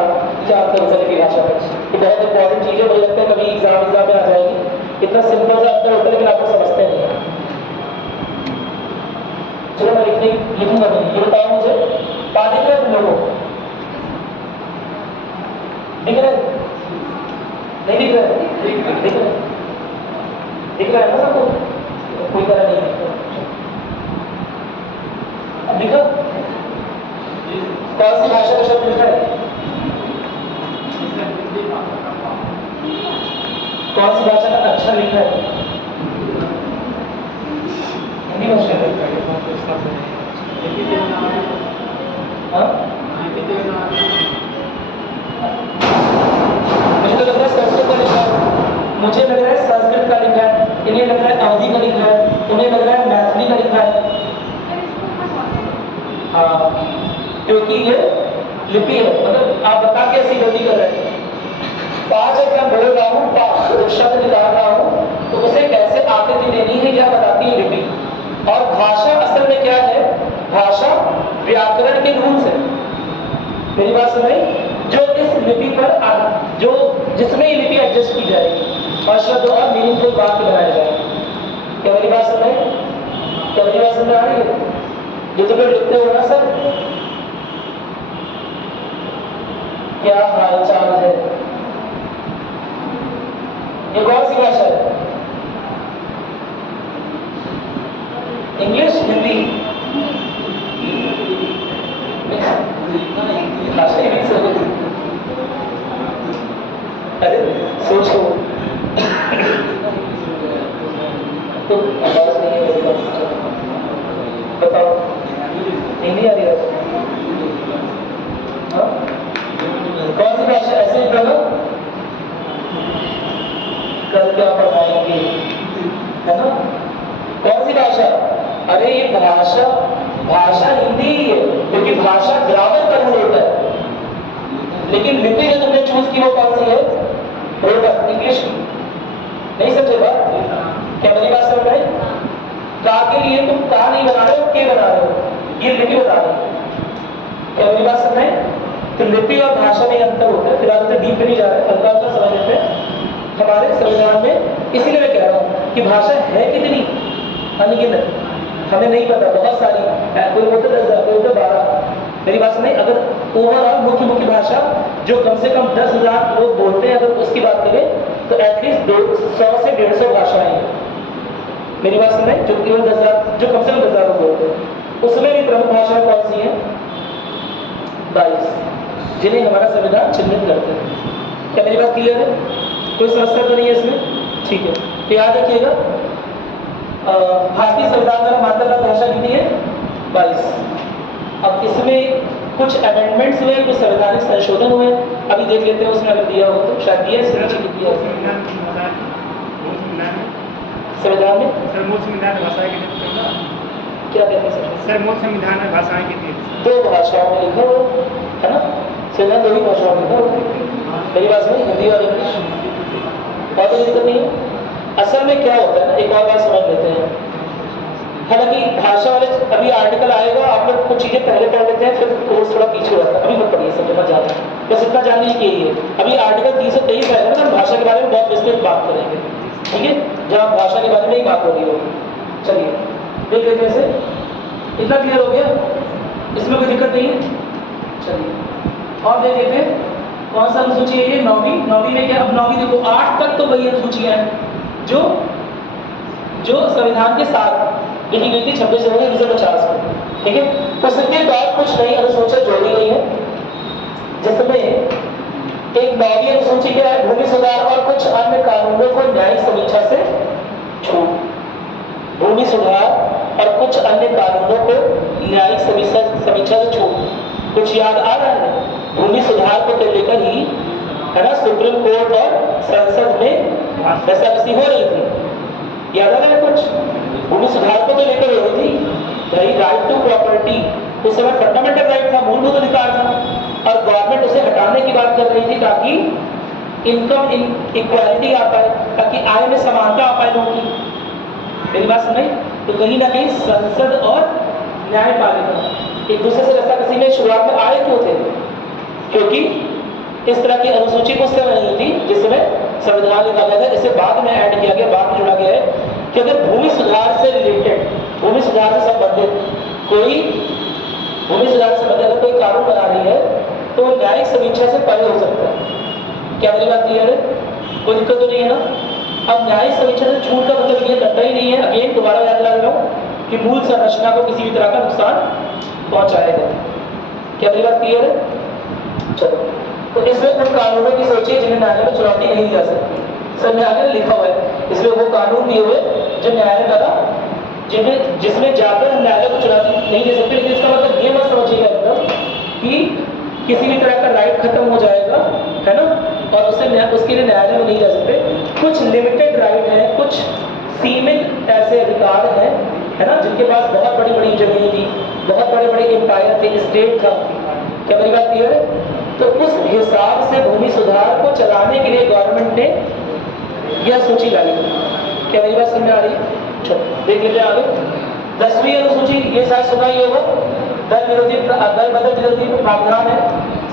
क्या अंतर होता है लिपि भाषा में? ये बहुत इंपॉर्टेंट चीज है, मुझे लगता है कभी एग्जाम में आ जाएगी। इतना सिंपल सा अंतर होता है लेकिन आपको समझते नहीं है। चलो मैं लिखूंगा नहीं, ये बताओ मुझे, दिख रहे तुम लोगों को? दिख रहे नहीं? दिख रहे? दिख रहा है ना सबको? कोई तरह नहीं दिखा? कौन सी भाषा का शब्द लिखा है? कौन सी भाषा का अक्षर लिखा है? हिंदी भाषा मुझे तो लग रहा है संस्कृत का लिखा है। मुझे लग रहा है संस्कृत का लिखा है, इन्हें लग रहा है अवधी का लिखा है, उन्हें लग रहा है मैथिली का लिखा है। हाँ, क्योंकि ये लिपि है। मतलब आप बता के ऐसी गलती कर रहे हैं। पाँच जब मैं बोल रहा हूँ, तो शब्द निकाल रहा हूँ, तो उसे कैसे आकृति देनी है यह बताती है लिपि। और भाषा असल में क्या है? भाषा व्याकरण के रूल्स है। मेरी बात सुन रही? जो इस लिपि पर जो जिसमें ये लिपि एडजस्ट की जाएगी और शब्द और मीनिंगफुल वाक्य बनाए जाएंगे। क्या मेरी बात सुन रहे? क्या मेरी बात सुन रही है? जो तुम लोग लिखते हो ना सर, क्या हाल चाल है, ये कौन सी भाषा है? इंग्लिश, हिंदी? भाषा ही मिक्स हो गई। अरे सोचो, तो आवाज नहीं है मेरे पास। बताओ, नहीं आ रही है? हाँ, कौन सी भाषा? ऐसे ही करो, कल क्या पढ़ाएंगे, है ना? कौन सी भाषा? अरे ये भाषा हिंदी ही है, क्योंकि भाषा ग्रामर का रूल होता है। लेकिन लिपि जो तुमने चूज की वो कौन सी है? इंग्लिश की। नहीं समझे बात? क्या मेरी बात समझ में? का के लिए तुम का नहीं बना रहे हो, के बना रहे हो, ये लिपि बता रहे हो। क्या मेरी बात समझ में? तो लिपि और भाषा में अंतर होता है। फिलहाल तो डीप में नहीं जा रहे, हल्का हल्का समझ लेते हैं। हमारे संविधान में, इसीलिए मैं कह रहा हूँ कि भाषा है कितनी अनगिनत, हमें नहीं पता, बहुत सारी, कोई बोलते 10,000, कोई बोलते 12। मेरी बात सुनिए, अगर ओवरऑल मुख्य भाषा जो कम से कम 10,000 लोग बोलते हैं, अगर उसकी बात करें तो एटलीस्ट 100 से 150 भाषाएं हैं। मेरी बात सुन रहे हैं? जो केवल 10,000, जो कम से कम 10,000 लोग बोलते हैं, उसमें भी प्रमुख भाषाएं कौन सी हैं? 22, जिन्हें हमारा संविधान चिन्हित करते हैं। क्या मेरी बात क्लियर है? कोई समस्या तो नहीं है इसमें? ठीक है, तो याद रखिएगा, भारतीय संविधान द्वारा मातृभाषा भाषा कितनी है? 22। अब इसमें कुछ अमेंडमेंट्स हुए, कुछ संवैधानिक संशोधन हुए, अभी देख लेते हैं उसमें अगर दिया हो तो। शायद दिया है, संविधान में सर मूल संविधान में भाषाएं कितनी? क्या कहते हैं सर मूल संविधान में भाषाएं कितनी? 2 भाषाओं में लिखा हुआ है ना? संविधान 2 ही भाषाओं में लिखा हुआ। मेरी बात सुनिए, हिंदी और इंग्लिश, और कोई दिक्कत नहीं है। असल में क्या होता है ना, एक और बात समझ लेते हैं। हालांकि भाषा वाले अभी आर्टिकल आएगा, आप लोग कुछ चीजें पहले पढ़ लेते हैं, फिर कोर्स थोड़ा पीछे रहता है, अभी मत पढ़िए, सब मत जाना, बस इतना जानने की है। अभी आर्टिकल 323 आएगा ना, हम भाषा के बारे में बहुत विस्तृत बात करेंगे, ठीक है? जहाँ भाषा के बारे में ही बात होगी। चलिए देख लेते हैं, इतना क्लियर हो गया? इसमें कोई दिक्कत नहीं है? चलिए और देख लेते हैं कौन सा अनुसूची है ये? 9वीं में क्या? अब 9वीं देखो, 8 तक तो वही अनुसूचियां हैं जो संविधान के साथ लिखी गई थी 26 जनवरी 1950 को, ठीक है? तो इसके बाद कुछ नई अनुसूचियां जोड़ी गई है, जिसमें एक 9वीं अनुसूची क्या है? भूमि सुधार और कुछ अन्य कानूनों को न्यायिक समीक्षा से छूट। भूमि सुधार और कुछ अन्य कानूनों को न्यायिक समीक्षा से छूट। कुछ याद आ रहा है? भूमि सुधार को लेकर ही, है ना, सुप्रीम कोर्ट और संसद में रसाकसी हो रही थी। याद आ रहा है कुछ? भूमि सुधार को तो लेकर हो रही थी भाई, राइट टू प्रॉपर्टी उस समय फंडामेंटल राइट था, मूलभूत अधिकार था, और गवर्नमेंट उसे हटाने की बात कर रही थी ताकि इनकम इक्वालिटी आ पाए, ताकि आय में समानता आ पाए लोगों की। मेरी बात समझ? तो कहीं ना कहीं संसद और न्यायपालिका एक दूसरे से रस्साकसी में शुरुआत में आए क्यों थे? क्योंकि इस तरह की अनुसूची उस समय नहीं थी जिसमें संविधान लिखा गया था। इसे बाद में ऐड किया गया, बाद में जोड़ा गया है कि अगर भूमि सुधार से रिलेटेड, भूमि सुधार से संबंधित कोई कोई कानून बना रही है तो वो न्यायिक समीक्षा से परे हो सकता है। क्या मेरी बात क्लियर है? कोई दिक्कत तो नहीं है ना? अब न्यायिक समीक्षा से छूट का मतलब ये करता ही नहीं है, अगेन दोबारा याद दिला रहा हूँ, कि मूल संरचना को किसी भी तरह का नुकसान पहुंचाएगा। क्या मेरी बात क्लियर है? चलो, तो इसमें उन कानूनों की सोचिए जिन्हें न्यायालय में चुनौती नहीं दी जा सकती। सर न्यायालय ने लिखा हुआ है, इसमें वो कानून दिए हुए जो न्यायालय द्वारा जिसमें जाकर हम न्यायालय को चुनौती नहीं दे सकते। लेकिन इसका मतलब ये मत समझिएगा एकदम कि किसी भी तरह का राइट खत्म हो जाएगा, है ना, और उसके लिए न्यायालय में नहीं जा सकते। कुछ कुछ लिमिटेड राइट है, कुछ सीमित ऐसे अधिकार हैं, है ना, जिनके पास बहुत बड़ी बड़ी जमीन थी, बहुत बड़े बड़े एम्पायर थे, स्टेट था। क्या मेरी बात क्लियर है? तो उस हिसाब से भूमि सुधार को चलाने के लिए गवर्नमेंट ने यह सूची लाई। क्या मेरी बात समझ में आ रही है? चलो देख लेते हैं आगे। 10वीं अनुसूची, ये शायद सुना ही होगा, दल बदल विरोधी प्रावधान है।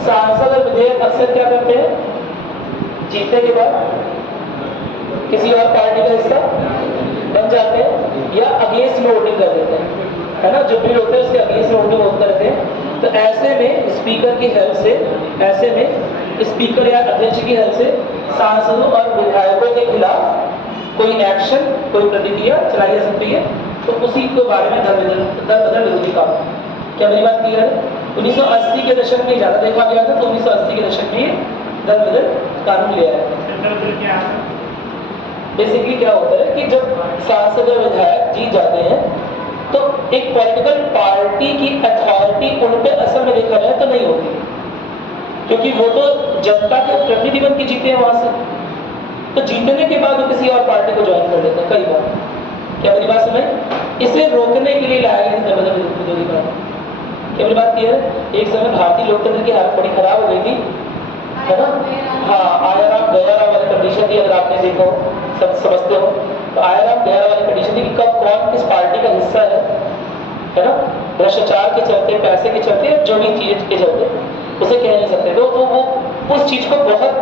सांसद और विधेयक अक्सर क्या करते हैं, जीतने के बाद किसी और पार्टी का हिस्सा बन जाते हैं या अगेंस्ट में वोटिंग कर देते हैं, है ना, जो बिल होते हैं उसके अगेंस्ट में वोटिंग करते हैं। तो ऐसे में स्पीकर की हेल्प से, ऐसे में स्पीकर या अध्यक्ष की हेल्प से सांसदों और विधायकों के खिलाफ कोई एक्शन, कोई प्रतिक्रिया चलाई जा सकती है। तो उसी के बारे में दल बदल विरोधी कानून। क्या मेरी बात क्लियर है? 1980 के दशक में ज़्यादा देखा गया था, तो 1980 के दशक में दल बदल कानून लिया है। बेसिकली क्या होता है कि जब सांसद और विधायक जीत जाते हैं तो एक पॉलिटिकल पार्टी की अथॉरिटी उन पे असल में देखा जाए तो नहीं होती, क्योंकि वो तो जनता के प्रतिनिधि बन के जीते हैं वहां से। तो जीतने के बाद वो किसी और पार्टी को ज्वाइन कर लेते हैं कई बार। क्या मेरी बात समझ? इसे रोकने के लिए लाया गया दल बदल विरोधी कानून। क्या मेरी बात क्लियर है? एक समय भारतीय लोकतंत्र की हालत बड़ी खराब हो गई थी, है ना। हाँ, आया राम गया राम वाली कंडीशन थी, अगर आपने देखा हो, सब समझते हो। तो आया राम गया वाली कंडीशन थी कि कब कौन किस पार्टी का हिस्सा है ना, भ्रष्टाचार के चलते, पैसे के चलते, जो भी चीज के चलते उसे कह नहीं सकते। तो वो उस चीज को बहुत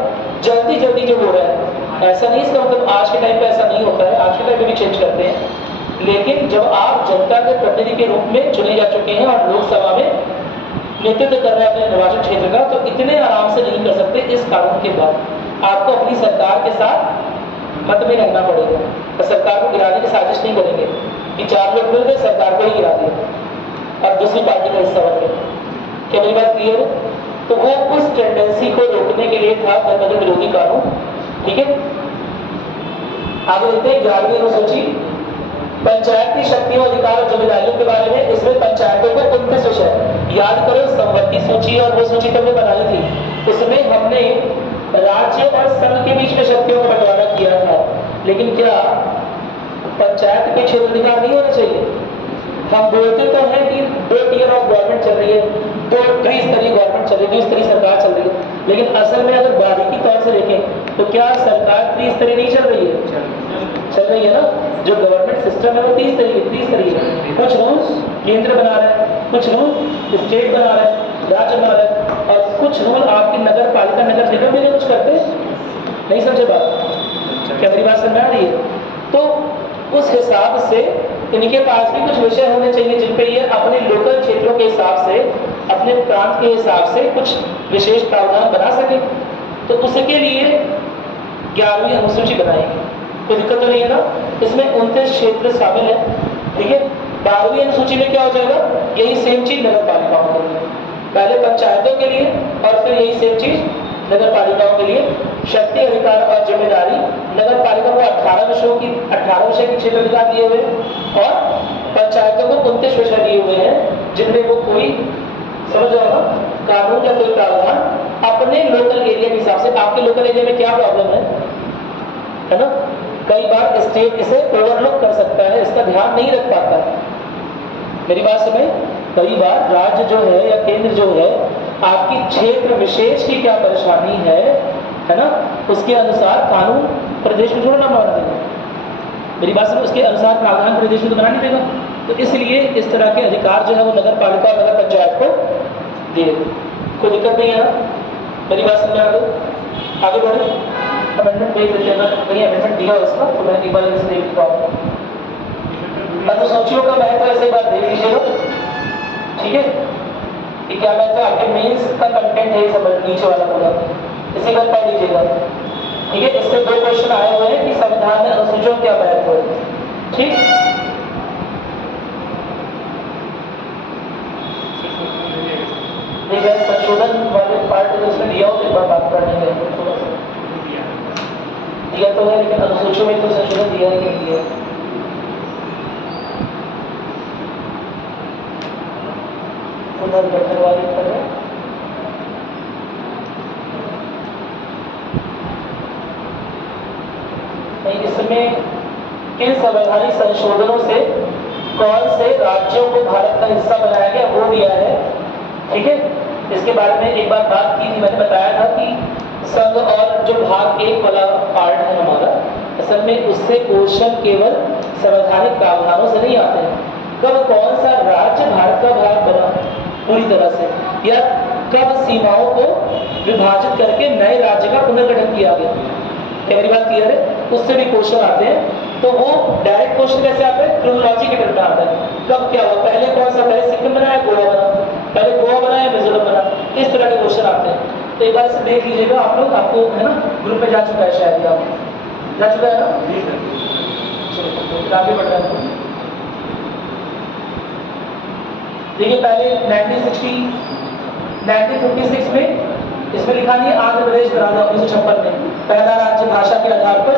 जल्दी जल्दी जो हो रहा है, ऐसा नहीं, इसका मतलब आज के टाइम पे ऐसा नहीं होता है, आज के टाइम पे भी चेंज करते हैं। लेकिन जब आप जनता के प्रतिनिधि के रूप में चुने जा चुके हैं और लोकसभा में नेतृत्व कर रहे हैं अपने निर्वाचन क्षेत्र का, तो इतने आराम से नहीं कर सकते। इस कानून के बाद आपको अपनी सरकार के साथ मत में रहना पड़ेगा, तो सरकार को गिराने की साजिश नहीं करेंगे कि 4 लोग मिल गए सरकार को ही गिरा दिया और दूसरी पार्टी का हिस्सा बन गए। क्या मेरी बात क्लियर है? तो वो उस टेंडेंसी को रोकने के लिए था दल बदल विरोधी कानून। ठीक है, आगे देखते हैं 11वीं अनुसूची, पंचायत की शक्तियों, अधिकार और जिम्मेदारियों के बारे में। इसमें पंचायतों को 29 विषय याद करो, संवत्ति सूची और वो सूची हमने बनाई थी, उसमें हमने राज्य और संघ के बीच में शक्तियों का बंटवारा किया था। लेकिन क्या पंचायत के क्षेत्राधिकार नहीं होने चाहिए? हम बोलते तो हैं कि 2 टियर ऑफ गवर्नमेंट चल रही है, 2 त्रिस्तरीय गवर्नमेंट चल रही है, त्रिस्तरीय सरकार चल रही है, लेकिन असल में अगर बारीकी तौर से देखें तो क्या सरकार त्रिस्तरीय नहीं चल रही है? चल रही है ना। जो गवर्नमेंट सिस्टम है वो त्रिस्तरीय है। कुछ रूल्स केंद्र बना रहा है, कुछ रूल स्टेट बना रहा है, राज्य बना रहा है, और कुछ रूल आपकी नगर पालिका, नगर निगम भी कुछ करते नहीं। समझे बात? क्या मेरी बात समझ में आ रही है? तो उस हिसाब से इनके पास भी कुछ विषय होने चाहिए जिन पे ये अपने लोकल क्षेत्रों के हिसाब से, अपने प्रांत के हिसाब से कुछ विशेष प्रावधान बना सके। तो उसके लिए 11वीं अनुसूची बनाएंगे। कोई दिक्कत तो नहीं है ना? इसमें 29 क्षेत्र शामिल है। ठीक है, 12वीं अनुसूची में क्या हो जाएगा? यही सेम चीज नगर पालिकाओं के लिए, पहले पंचायतों के लिए और फिर यही सेम चीज नगर पालिकाओं के लिए। शक्ति, अधिकार और जिम्मेदारी, नगर पालिका को 18 विषय के क्षेत्र अधिकार दिए हुए और पंचायतों को 29 विषय दिए हुए हैं, जिनमें वो कोई, समझ रहे हो ना, कानून या कोई प्रावधान अपने लोकल एरिया के हिसाब से। आपके लोकल एरिया में क्या प्रॉब्लम है ना, कई बार स्टेट इसे ओवरलुक कर सकता है, इसका ध्यान नहीं रख पाता। मेरी बात समझ? कई बार राज्य जो है या केंद्र जो है, आपकी क्षेत्र विशेष की क्या परेशानी है ना, उसके अनुसार कानून प्रदेश में थोड़ा ना बना देगा। मेरी बात समझ? उसके अनुसार प्रावधान प्रदेश में तो बना नहीं देगा। तो इसलिए इस तरह के अधिकार जो है वो नगर पालिका और नगर पंचायत को दिए। कोई दिक्कत नहीं है ना? मेरी बात समझ आ गई? आगे बढ़े, अमेंडमेंट देख लेते हैं। अगर कहीं अमेंडमेंट दिया उसका तो मैं एक बार इसे देख लेता हूँ। अनुसूचियों का महत्व ऐसे बात देख लीजिएगा। ठीक है, ये क्या महत्व आपके मेंस का कंटेंट है, समझ नीचे वाला पूरा इसी बात पढ़ लीजिएगा। ठीक है, इससे 2 क्वेश्चन आए हुए हैं कि संविधान में अनुसूचियों का क्या महत्व है। ठीक, देखिए संशोधन वाले पार्ट उसमें दिया हो, एक बार बात कर लेंगे। दिया तो है, लेकिन अनुसूचियों में तो संशोधन दिया है कि नहीं दिया? पुनर्गठन वाली पर है। में किन संवैधानिक संशोधनों से कौन से राज्यों को भारत का हिस्सा बनाया गया वो दिया है। ठीक है, इसके बारे में एक बार बात की थी, मैंने बताया था कि संघ और जो भाग 1 वाला पार्ट है हमारा, असल में उससे क्वेश्चन केवल संवैधानिक प्रावधानों से नहीं आते हैं। कब कौन सा राज्य भारत का भाग बना पूरी तरह से, या कब सीमाओं को विभाजित करके नए राज्य का पुनर्गठन किया गया। क्या मेरी बात क्लियर है? उससे भी क्वेश्चन आते हैं। तो वो डायरेक्ट क्वेश्चन कैसे आता है, क्रोनोलॉजी के तरफ आता है। कब क्या हुआ, पहले कौन सा, पहले सिक्किम बना या गोवा बना, पहले गोवा बना या मिजोरम बना, इस तरह के क्वेश्चन आते हैं। तो एक बार इसे देख लीजिएगा आप लोग, आपको है ना ग्रुप में जा चुका है शायद, या जा चुका है ना, चलिए आगे बढ़ रहा है। देखिए पहले 1956 में इसमें लिखा नहीं, आंध्र प्रदेश बना था 1956 में पहला राज्य भाषा के आधार पर।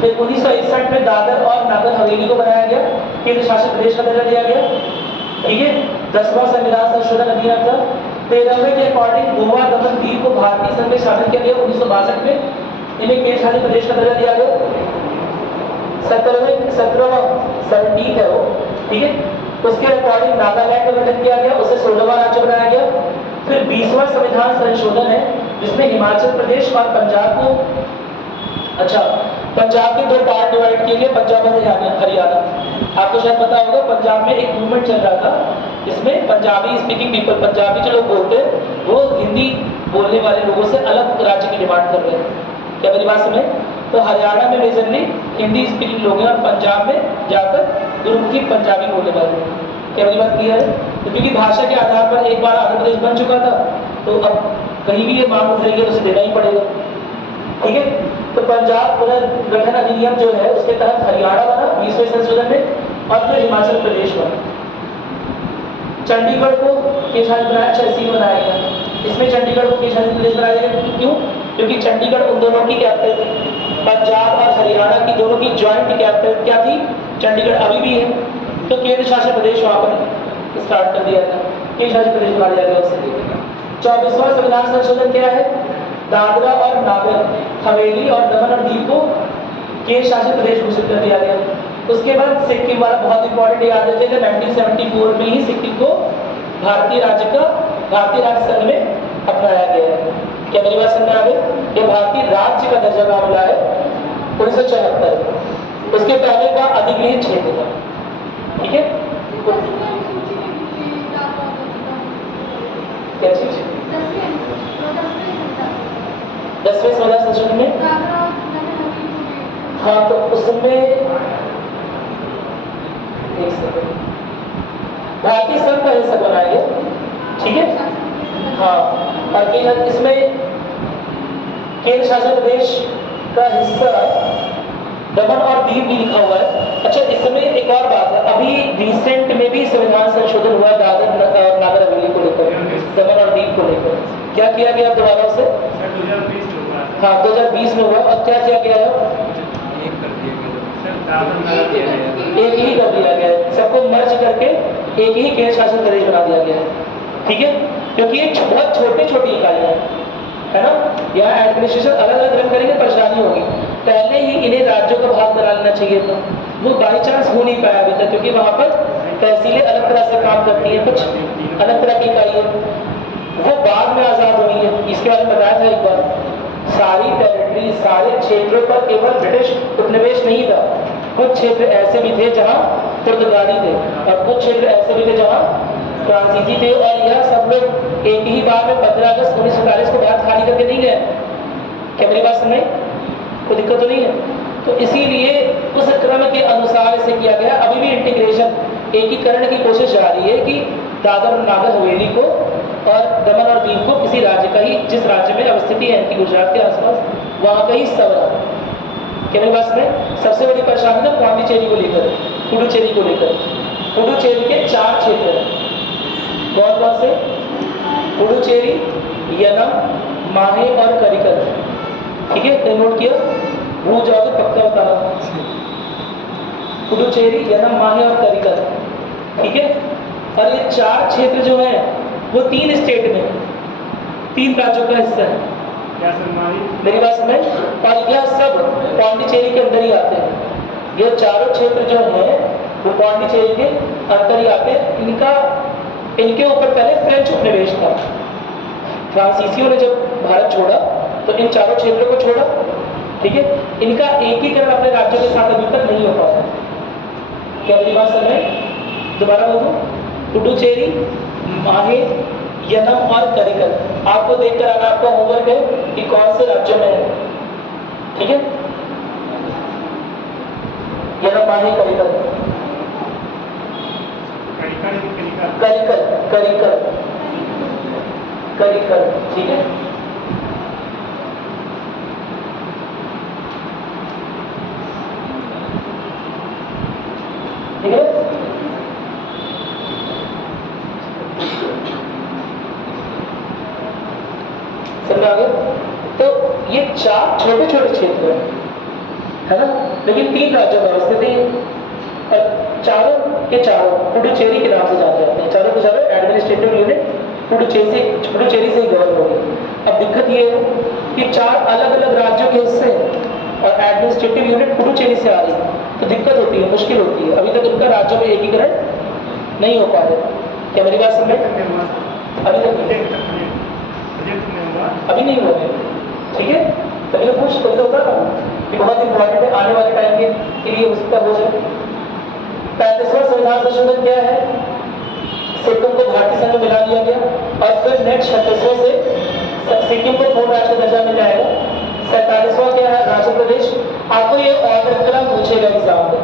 फिर 1961 में दादर और नागर हवेली को बनाया गया, केंद्र शासित प्रदेश का दर्जा दिया गया। ठीक है, 10वां संविधान संशोधन अधिनियम था। 13वें के अकॉर्डिंग गोवा दमन दीव को भारतीय संघ में शामिल किया गया 1962 में, इन्हें केंद्र शासित प्रदेश का दर्जा दिया गया। 17 है वो, ठीक है, उसके अकॉर्डिंग नागालैंड का गठन किया गया, उसे 16वां राज्य बनाया गया। फिर 20वां संविधान संशोधन है जिसमें हिमाचल प्रदेश और पंजाब को, अच्छा पंजाब के 2 पार्ट डिवाइड किए गए, पंजाब और हरियाणा। आपको शायद पता होगा पंजाब में एक मूवमेंट चल रहा था जिसमें पंजाबी स्पीकिंग पीपल, पंजाबी जो लोग बोलते हैं वो हिंदी बोलने वाले लोगों से अलग राज्य की डिमांड कर रहे हैं। क्या मेरी बात सुने? तो हरियाणा में मेजरली हिंदी स्पीकिंग लोग हैं और पंजाब में ज़्यादातर गुरुमुखी पंजाबी बोलने वाले हैं। क्या मेरी बात क्लियर है? तो क्योंकि भाषा के आधार पर एक बार आंध्र प्रदेश बन चुका था, तो अब कहीं भी ये मांग उठेगी तो उसे देना ही पड़ेगा। ठीक है, तो पंजाब पुनर्गठन अधिनियम जो है उसके तहत हरियाणा बना 20वें संशोधन में, और फिर हिमाचल प्रदेश बना। चंडीगढ़ को केंद्र शासित बनाया, इसी बनाया गया। इसमें चंडीगढ़ को केंद्र शासित प्रदेश बनाया गया, क्यों? क्योंकि चंडीगढ़ उन दोनों की कैपिटल थी। पंजाब और हरियाणा की दोनों की ज्वाइंट कैपिटल क्या थी? चंडीगढ़ अभी भी है, तो केंद्र शासित प्रदेश वहां पर स्टार्ट कर दिया था, केंद्र शासित प्रदेश बना दिया गया उससे। 24वां संविधान संशोधन क्या है? दादरा और नागर हवेली और दमन और दीव को केंद्र शासित प्रदेश घोषित कर दिया गया। उसके बाद सिक्किम वाला बहुत इंपॉर्टेंट याद रखिएगा, 1974 में ही सिक्किम को भारतीय राज्य संघ में अपनाया गया है। क्या मेरी बात समझ में आ गई? ये भारतीय राज्य का दर्जा कहाँ मिला है? 1974। उसके पहले का अधिग्रहित क्षेत्र था। ठीक है, क्या चीज? 10वें संविधान संशोधन में, हाँ तो उसमें भारतीय संघ का हिस्सा बनाया गया। ठीक है, हाँ, और इसमें केंद्र शासित प्रदेश का हिस्सा दमन और दीव भी लिखा हुआ है। अच्छा, इसमें एक और बात है, अभी रिसेंट में भी संविधान संशोधन हुआ दादर और नागर हवेली को लेकर, दमन और दीव को लेकर। क्या किया गया दोबारा से? 2020 में हुआ। हाँ 2020 में हुआ, और क्या किया गया है? एक ही कर दिया गया है, सबको मर्ज करके एक ही केंद्र शासित प्रदेश बना दिया गया है। ठीक है, क्योंकि ये बहुत छोटी इकाइयां है ना, यहाँ एडमिनिस्ट्रेशन अलग अलग रन करेंगे, परेशानी होगी। पहले ही इन्हें राज्यों का भाग बना लेना चाहिए था, वो बाई चांस हो नहीं पाया अभी तक, क्योंकि वहाँ पर तहसीलें अलग तरह से काम करती हैं, कुछ अलग तरह की इकाइयाँ वो बाद में आज़ाद हुई है। इसके बारे में बताया था एक बार, सारी टेरिटरी, सारे क्षेत्रों पर केवल ब्रिटिश उपनिवेश नहीं था, कुछ क्षेत्र ऐसे भी थे जहाँ पुर्तगाली थे, और कुछ क्षेत्र ऐसे भी थे जहाँ फ्रांसीसी थे, और यह सब लोग एक ही बार में 15 अगस्त 1947 को भारत खाली करके नहीं गए। क्या मेरी बात सुन रहे? कोई दिक्कत तो नहीं है? तो इसीलिए उस क्रम के अनुसार इसे किया गया। अभी भी इंटीग्रेशन, एकीकरण की कोशिश जारी है कि दादर और नागर हवेली को और दमन और दीव को किसी राज्य का ही, जिस राज्य में अवस्थिति है कि गुजरात के आसपास, वहाँ का ही हिस्सा बना। क्या मेरी बात सुने? सबसे बड़ी परेशानी था पांडिचेरी को लेकर, पुडुचेरी को लेकर। पुडुचेरी के 4 क्षेत्र हैं, कौन कौन से? पुडुचेरी, यनम, माहे और करिकल। ठीक है, नोट किया, भूल जाओगे पक्का बताना। पुडुचेरी, यनम, माहे और करिकल। ठीक है, और ये 4 क्षेत्र जो है वो 3 स्टेट में, 3 राज्यों का हिस्सा है। क्या सम्मानित? मेरी बात समझ? और यह सब पांडिचेरी के अंदर ही आते हैं। ये चारों क्षेत्र जो हैं वो पांडिचेरी के अंदर ही आते हैं। इनके ऊपर पहले फ्रेंच उपनिवेश था। फ्रांसीसियों ने जब भारत छोड़ा तो इन चारों क्षेत्रों को छोड़ा, ठीक है। इनका एकीकरण अपने राज्यों के साथ अभी तक नहीं हो पाया। क्या मेरी बात समझ? दोबारा बोल दूं, पुडुचेरी, माहे, यनम और करिकल। आपको देखकर आना आपका होमवर्क है कि कौन से राज्यों में है, ठीक है। यनम, माहे, करिकल, करिकल, करिकल, करिकल, ठीक है। ठीक है, समझ आ गया? तो ये चार छोटे छोटे क्षेत्र है ना, लेकिन 3 राज्यों में स्थित है और चारों के चारों पुडुचेरी के नाम से जाने जाते हैं। चारों के चारों एडमिनिस्ट्रेटिव यूनिट पुडुचेरी से ही गवर्न होगी। अब दिक्कत ये है कि 4 अलग अलग राज्यों के हिस्से और एडमिनिस्ट्रेटिव यूनिट पुडुचेरी से आ रही है, तो दिक्कत होती है, मुश्किल होती है। अभी तक उनका राज्यों में एकीकरण नहीं हो पा रहा। क्या मेरी बात समझ? अभी तक अभी नहीं हुआ है, ठीक है। तभी तो पूछ तो होता ना कि बहुत इंपॉर्टेंट है, आने वाले टाइम के लिए हो सकता हो जाए। 35वां संविधान संशोधन क्या है? सिक्किम को भारतीय संघ में मिला दिया गया और फिर नेक्स्ट 36वें से सिक्किम को पूर्ण राज्य का दर्जा मिल जाएगा। 47वां क्या है? अरुणाचल प्रदेश। आपको ये ऑर्डर क्रम पूछेगा एग्जाम में,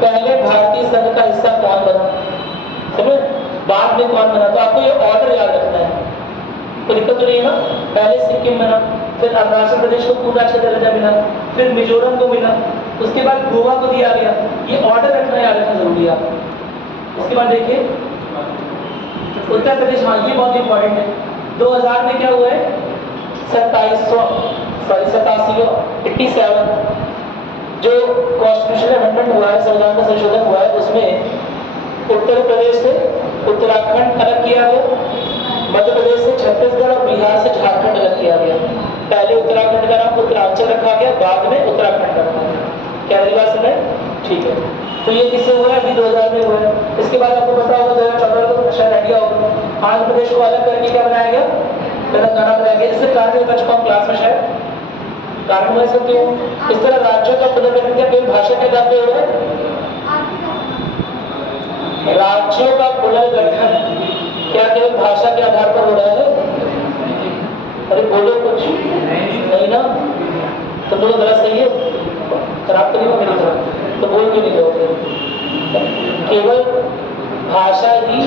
पहले भारतीय संघ का हिस्सा कौन बना, समझ, बाद में कौन बना, तो आपको ये ऑर्डर याद रखना है। कोई दिक्कत तो नहीं है ना? पहले सिक्किम बना, फिर अरुणाचल प्रदेश को पूर्ण राज्य का दर्जा मिला, फिर मिजोरम को मिला, उसके बाद गोवा को दिया गया। ये ऑर्डर रखना, याद रखना जरूरी है। उसके बाद देखिए उत्तर प्रदेश, हाँ ये बहुत इंपॉर्टेंट है। 2000 में क्या हुआ है? 87 जो कॉन्स्टिट्यूशनल अमेंडमेंट हुआ है, संविधान का संशोधन हुआ है, उसमें उत्तर प्रदेश से उत्तराखंड अलग किया गया, मध्य प्रदेश से छत्तीसगढ़ और बिहार से झारखंड अलग किया गया। पहले उत्तराखंड का नाम उत्तरांचल रखा गया, बाद में उत्तराखंड रखा गया। क्या मेरी बात समझ? ठीक है। तो ये किससे हुआ है? अभी 2000 में हुआ है। इसके बाद आपको पता होगा 2014 को शायद आइडिया होगा, आंध्र प्रदेश को अलग करके क्या बनाया गया? तेलंगाना बनाया गया। इससे कार्य कर चुका हूँ क्लास में, शायद कारण हुआ सकते हो। इस तरह राज्यों का पुनर्गठन क्या केवल भाषा के आधार पर हो रहा है? राज्यों का पुनर्गठन क्या केवल भाषा के आधार पर हो रहा है? अरे बोलो कुछ नहीं ना, तुम लोग गलत सही है, खराब तो नहीं हो मेरी तरफ, तो बोल क्यों नहीं रहोगे? केवल भाषा ही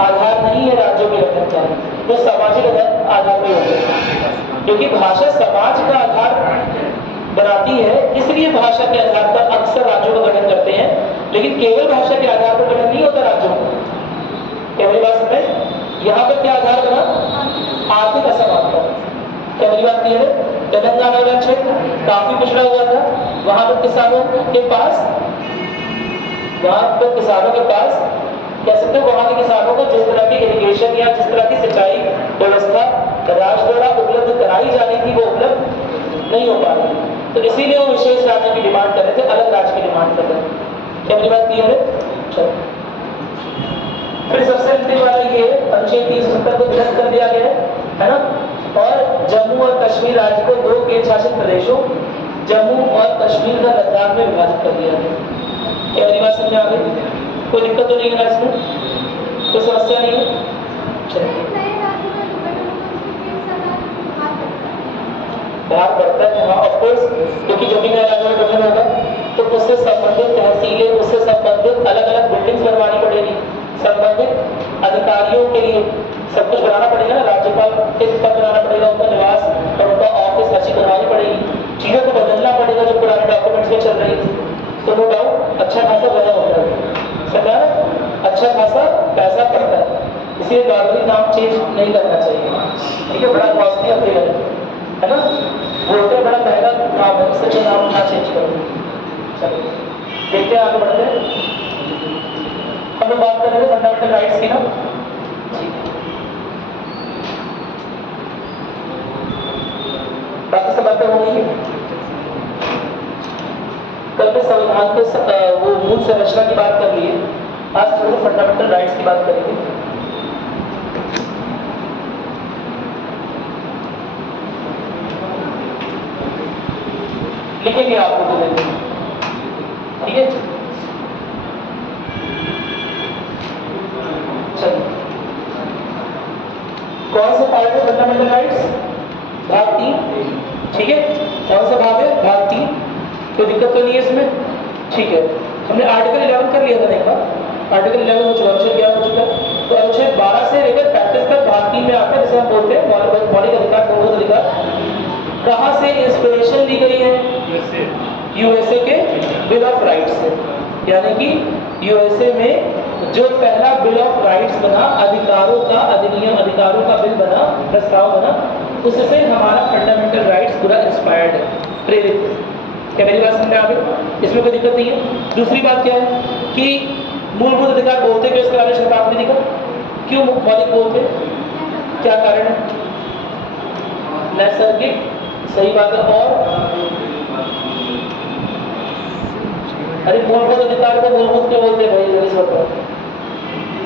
आधार नहीं है राज्यों के गठन का, वो सामाजिक आधार पर होता है। क्योंकि भाषा समाज का आधार बनाती है, इसलिए भाषा के आधार पर अक्सर राज्यों का गठन करते हैं, लेकिन केवल भाषा के आधार पर गठन नहीं होता राज्यों का। क्या मेरी बात समझ? यहाँ पर क्या आधार बना? आर्थिक असमानता। क्या मेरी बात क्लियर है? तेलंगाना का क्षेत्र काफी पिछड़ा हुआ था, वहां पर किसानों के पास कह सकते हो, वहां के किसानों को जिस तरह की इरिगेशन या जिस तरह की सिंचाई व्यवस्था राज्य द्वारा उपलब्ध कराई जानी थी, वो उपलब्ध नहीं हो पा रही। तो इसीलिए वो विशेष राज्य की डिमांड कर रहे थे, अलग राज्य की डिमांड कर रहे थे। क्या मेरी बात क्लियर है? चलो, फिर सबसे अंतिम वाला ये अनुच्छेद 370 को निरस्त कर दिया गया है ना, और जम्मू और कश्मीर राज्य को 2 केंद्र शासित प्रदेशों जम्मू और कश्मीर का लद्दाख में विभाजित कर दिया गया। क्या मेरी बात समझ आ गई? कोई दिक्कत तो नहीं है ना इसमें? कोई समस्या नहीं है? चलिए, भार बढ़ता है, हाँ ऑफकोर्स, क्योंकि जो भी नया राज्य में गठन होगा तो उससे संबंधित तहसीलें, उससे संबंधित अलग अलग बिल्डिंग्स बनवानी पड़ेगी, संबंधित अधिकारियों के लिए सब कुछ बनाना पड़ेगा ना, राज्यपाल के पद बनाना पड़ेगा, उनका निवास और उनका ऑफिस हर चीज बनवानी पड़ेगी, चीजों को बदलना पड़ेगा जो पुराने डॉक्यूमेंट्स में चल रही थी। तो नो डाउट अच्छा खासा व्यय होता है, सरकार अच्छा खासा पैसा पड़ता है, इसलिए नॉर्मली नाम चेंज नहीं करना चाहिए, ठीक है। बड़ा कॉस्टली अफेयर है ना, बोलते हैं बड़ा महंगा नाम है, उससे जो नाम ना चेंज करो। चलो देखते हैं, आगे बढ़ते हैं। हम लोग बात कर रहे थे फंडामेंटल राइट्स की ना, संविधान के वो मूल संरचना की बात कर ली है। आज थोड़ा सा फंडामेंटल राइट्स की बात करेंगे। लिखेंगे आपको तो लेंगे, ठीक है। चलिए, कौन सा पार्ट है फंडामेंटल राइट्स? भाग 3, ठीक है। कौन सा भाग है? भाग 3। कोई दिक्कत तो नहीं है इसमें? ठीक है। हमने आर्टिकल 11 कर लिया था एक बार। आर्टिकल 11 हो चुका, अनुच्छेद 11 हो चुका है। तो अनुच्छेद 12 से लेकर 35 तक भाग 3 में आता है, जिसे हम बोलते हैं मौलिक अधिकार, मूलभूत अधिकार। कहाँ से इंस्पिरेशन ली गई है? यूएसए के बिल ऑफ राइट्स से। यानी कि यूएसए में जो पहला बिल ऑफ राइट्स बना, अधिकारों का अधिनियम, अधिकारों का बिल बना, प्रस्ताव बना, उससे हमारा फंडामेंटल राइट्स पूरा इंस्पायर्ड है, प्रेरित है। क्या मेरी बात समझ में आ गई? इसमें कोई दिक्कत नहीं है। दूसरी बात क्या है कि मूलभूत अधिकार बोलते क्यों, इसके बारे में शताब्दी दिखा, क्यों मौलिक बोलते, क्या कारण है? नैसर्गिक, सही बात है। और अरे मूलभूत अधिकार को मूलभूत क्यों बोलते हैं भाई, जल्दी से बताओ।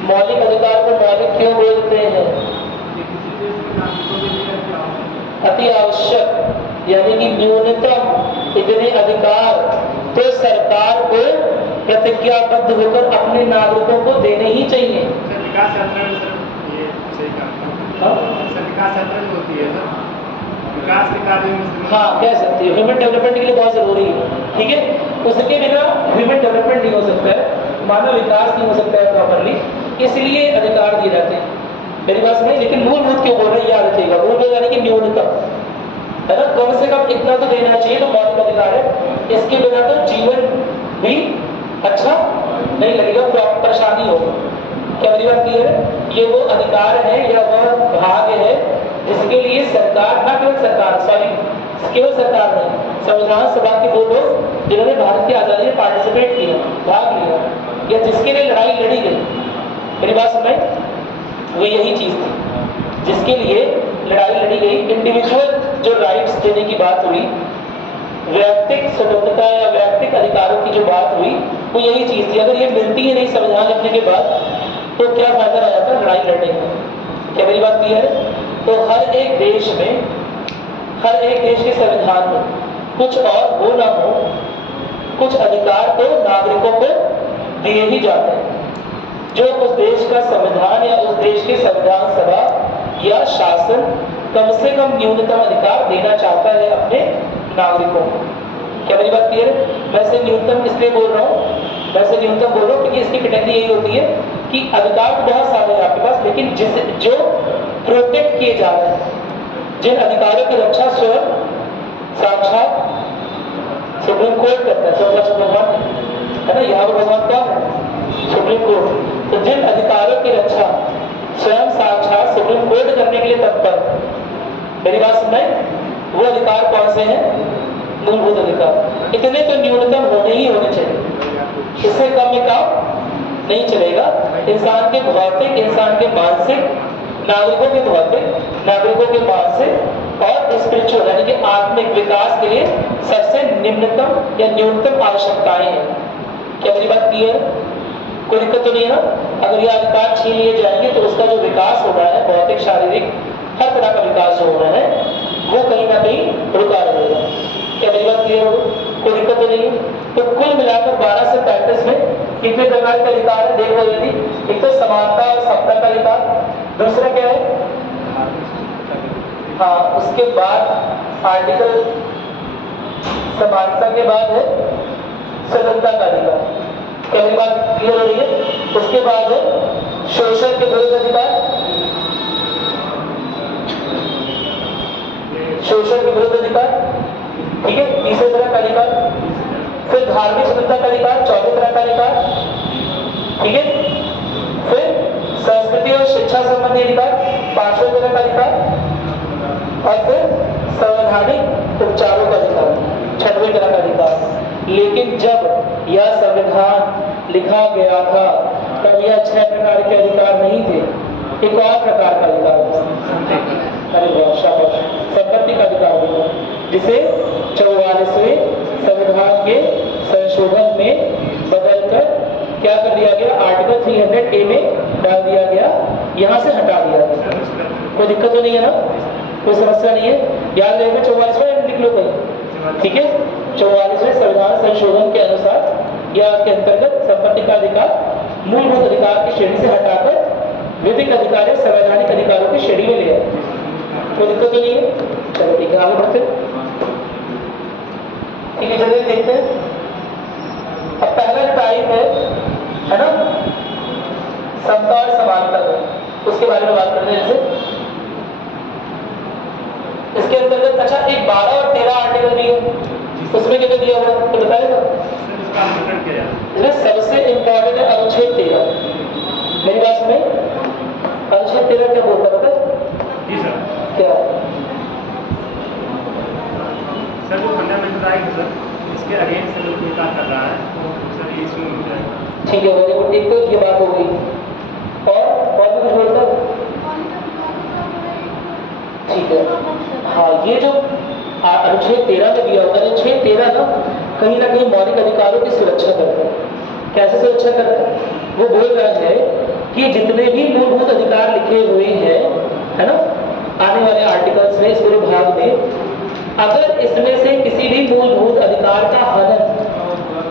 मौलिक अधिकार को मौलिक क्यों बोलते हैं? अति आवश्यक, यानी कि न्यूनतम इतने अधिकार तो सरकार को प्रतिज्ञाबद्ध होकर अपने नागरिकों को देने ही चाहिए। विकास यात्रा में सर ये सही कहा। सर विकास यात्रा जो होती है सर, विकास के कार्य में, हाँ कह सकते हो, ह्यूमन डेवलपमेंट के लिए बहुत जरूरी है, ठीक है। उसके बिना ह्यूमन डेवलपमेंट नहीं हो सकता है, मानव विकास नहीं हो सकता है प्रॉपरली, इसलिए अधिकार दिए जाते हैं। मेरी बात समझे? लेकिन मूलभूत क्यों बोल रहे हैं याद रखिएगा, मूलभूत यानी कि न्यूनतम, है ना, कम से कम इतना तो देना चाहिए, तो मौलिक अधिकार है। इसके बिना तो जीवन भी अच्छा नहीं लगेगा, परेशानी होगी। क्या मेरी बात क्लियर है? ये वो अधिकार है या वह भाग्य है जिसके लिए सरकार, न केवल सरकार, सॉरी केवल सरकार नहीं, संविधान सभा के वो लोग जिन्होंने भारत की आजादी में पार्टिसिपेट किया, भाग लिया, या जिसके लिए लड़ाई लड़ी गई, मेरी बात समझ, वो यही चीज थी जिसके लिए लड़ाई लड़ी गई। इंडिविजुअल जो राइट्स देने की बात हुई, वैयक्तिक स्वतंत्रता या वैयक्तिक अधिकारों की जो बात हुई, वो यही चीज थी। अगर ये मिलती है नहीं संविधान लिखने के बाद, तो क्या फायदा रह जाता है लड़ाई लड़ने का? क्या मेरी बात क्लियर है? तो हर एक देश में, हर एक देश के संविधान में कुछ और हो ना हो, कुछ अधिकार तो नागरिकों को दिए ही जाते हैं। जो उस देश का संविधान या उस देश की संविधान सभा या शासन कम से कम न्यूनतम अधिकार देना चाहता है अपने नागरिकों को। क्या मेरी बात क्लियर है? वैसे न्यूनतम इसलिए बोल रहा हूँ, वैसे न्यूनतम बोल रहा हूँ क्योंकि इसकी कैटेगरी यही होती है कि अधिकार तो बहुत सारे हैं आपके पास, लेकिन जो प्रोटेक्ट किए जा रहे हैं, जिन अधिकारों की रक्षा स्वयं साक्षात सुप्रीम कोर्ट करता है, स्वतंत्र भगवान है ना, यहाँ पर भगवान कौन है? Supreme court. तो जिन अधिकारों की रक्षा स्वयं साक्षात सुप्रीम कोर्ट करने के लिए तत्पर, मेरी बात सुनाई, वो अधिकार कौन से हैं? मूलभूत अधिकार। इतने तो न्यूनतम होने ही होने चाहिए, इससे कम में काम नहीं चलेगा। इंसान के भौतिक, इंसान के मानसिक, नागरिकों के भौतिक, नागरिकों के मानसिक और स्पिरिचुअल यानी कि आत्मिक विकास के लिए सबसे निम्नतम या न्यूनतम आवश्यकताएं हैं। क्या मेरी बात क्लियर है? कोई दिक्कत तो नहीं है ना? अगर ये अधिकार छीन लिए जाएंगे तो उसका जो विकास हो रहा है, भौतिक, शारीरिक, हर तरह का विकास जो हो रहा है, वो कहीं ना कहीं रुका रहेगा। क्या मेरी बात क्लियर हो? कोई दिक्कत तो नहीं है? तो कुल मिलाकर 12 से 35 में कितने प्रकार के अधिकार है देखो यदि। एक तो समानता और समता का अधिकार, दूसरा क्या है? हाँ, उसके बाद आर्टिकल समानता के बाद है स्वतंत्रता का अधिकार। क्या मेरी बात क्लियर हो रही है? उसके बाद है शोषण के विरुद्ध अधिकार, शोषण के विरुद्ध अधिकार, ठीक है, तीसरे तरह का अधिकार। फिर धार्मिक स्वतंत्रता का अधिकार, चौथे तरह का अधिकार, ठीक है। फिर संस्कृति और शिक्षा संबंधी अधिकार, पांचवें तरह का अधिकार, और फिर संवैधानिक उपचारों का अधिकार, छठवें तरह का अधिकार। लेकिन जब यह संविधान लिखा गया था तब यह 6 प्रकार के अधिकार नहीं थे, एक और प्रकार का अधिकार था। अरे वाह, शाबाश, संपत्ति का अधिकार था, जिसे 44वें संविधान के संशोधन संशोधन में बदलकर क्या कर दिया गया, आर्टिकल 300A में डाल दिया गया, यहाँ से हटा दिया गया। कोई दिक्कत तो नहीं है ना, कोई समस्या नहीं है। याद रहेगा 44वां लिख लो कहीं, ठीक है। 44वें संविधान संशोधन के अनुसार या के अंतर्गत संपत्ति का अधिकार मूलभूत अधिकार की श्रेणी से हटाकर विधिक अधिकार या संवैधानिक अधिकारों की श्रेणी में ले आए। कोई दिक्कत तो नहीं है। चलो ठीक है, आगे बढ़ते हैं। ठीक है, जल्दी देखते हैं। अब पहला टाइप है ना, समता और समानता का, उसके बारे में बात करते हैं। जैसे इसके अंतर्गत अच्छा एक 12 और 13 आर्टिकल भी है, उसमें क्या दिया हुआ है तो बताएगा। इसमें सबसे इंपॉर्टेंट है अनुच्छेद 13। मेरी बात सुने, अनुच्छेद 13 क्या बोलता है पता है? जी सर। क्या सर जो फंडामेंटल राइट है सर, इसके अगेंस्ट अगर कोई काम कर रहा है तो सर ये इसमें हो जाएगा। ठीक है, वेरी गुड। एक तो ये बात हो गई, और भी कुछ बोलता है? ठीक है, हाँ, ये जो अनुच्छेद 13 में दिया होता है, अनुच्छेद 13 ना कहीं मौलिक अधिकारों की सुरक्षा करता है। कैसे सुरक्षा करता है? वो बोल रहा है कि जितने भी मूलभूत अधिकार लिखे हुए हैं, है ना, आने वाले आर्टिकल्स में, इस पूरे भाग में, अगर इसमें से किसी भी मूलभूत अधिकार का हनन,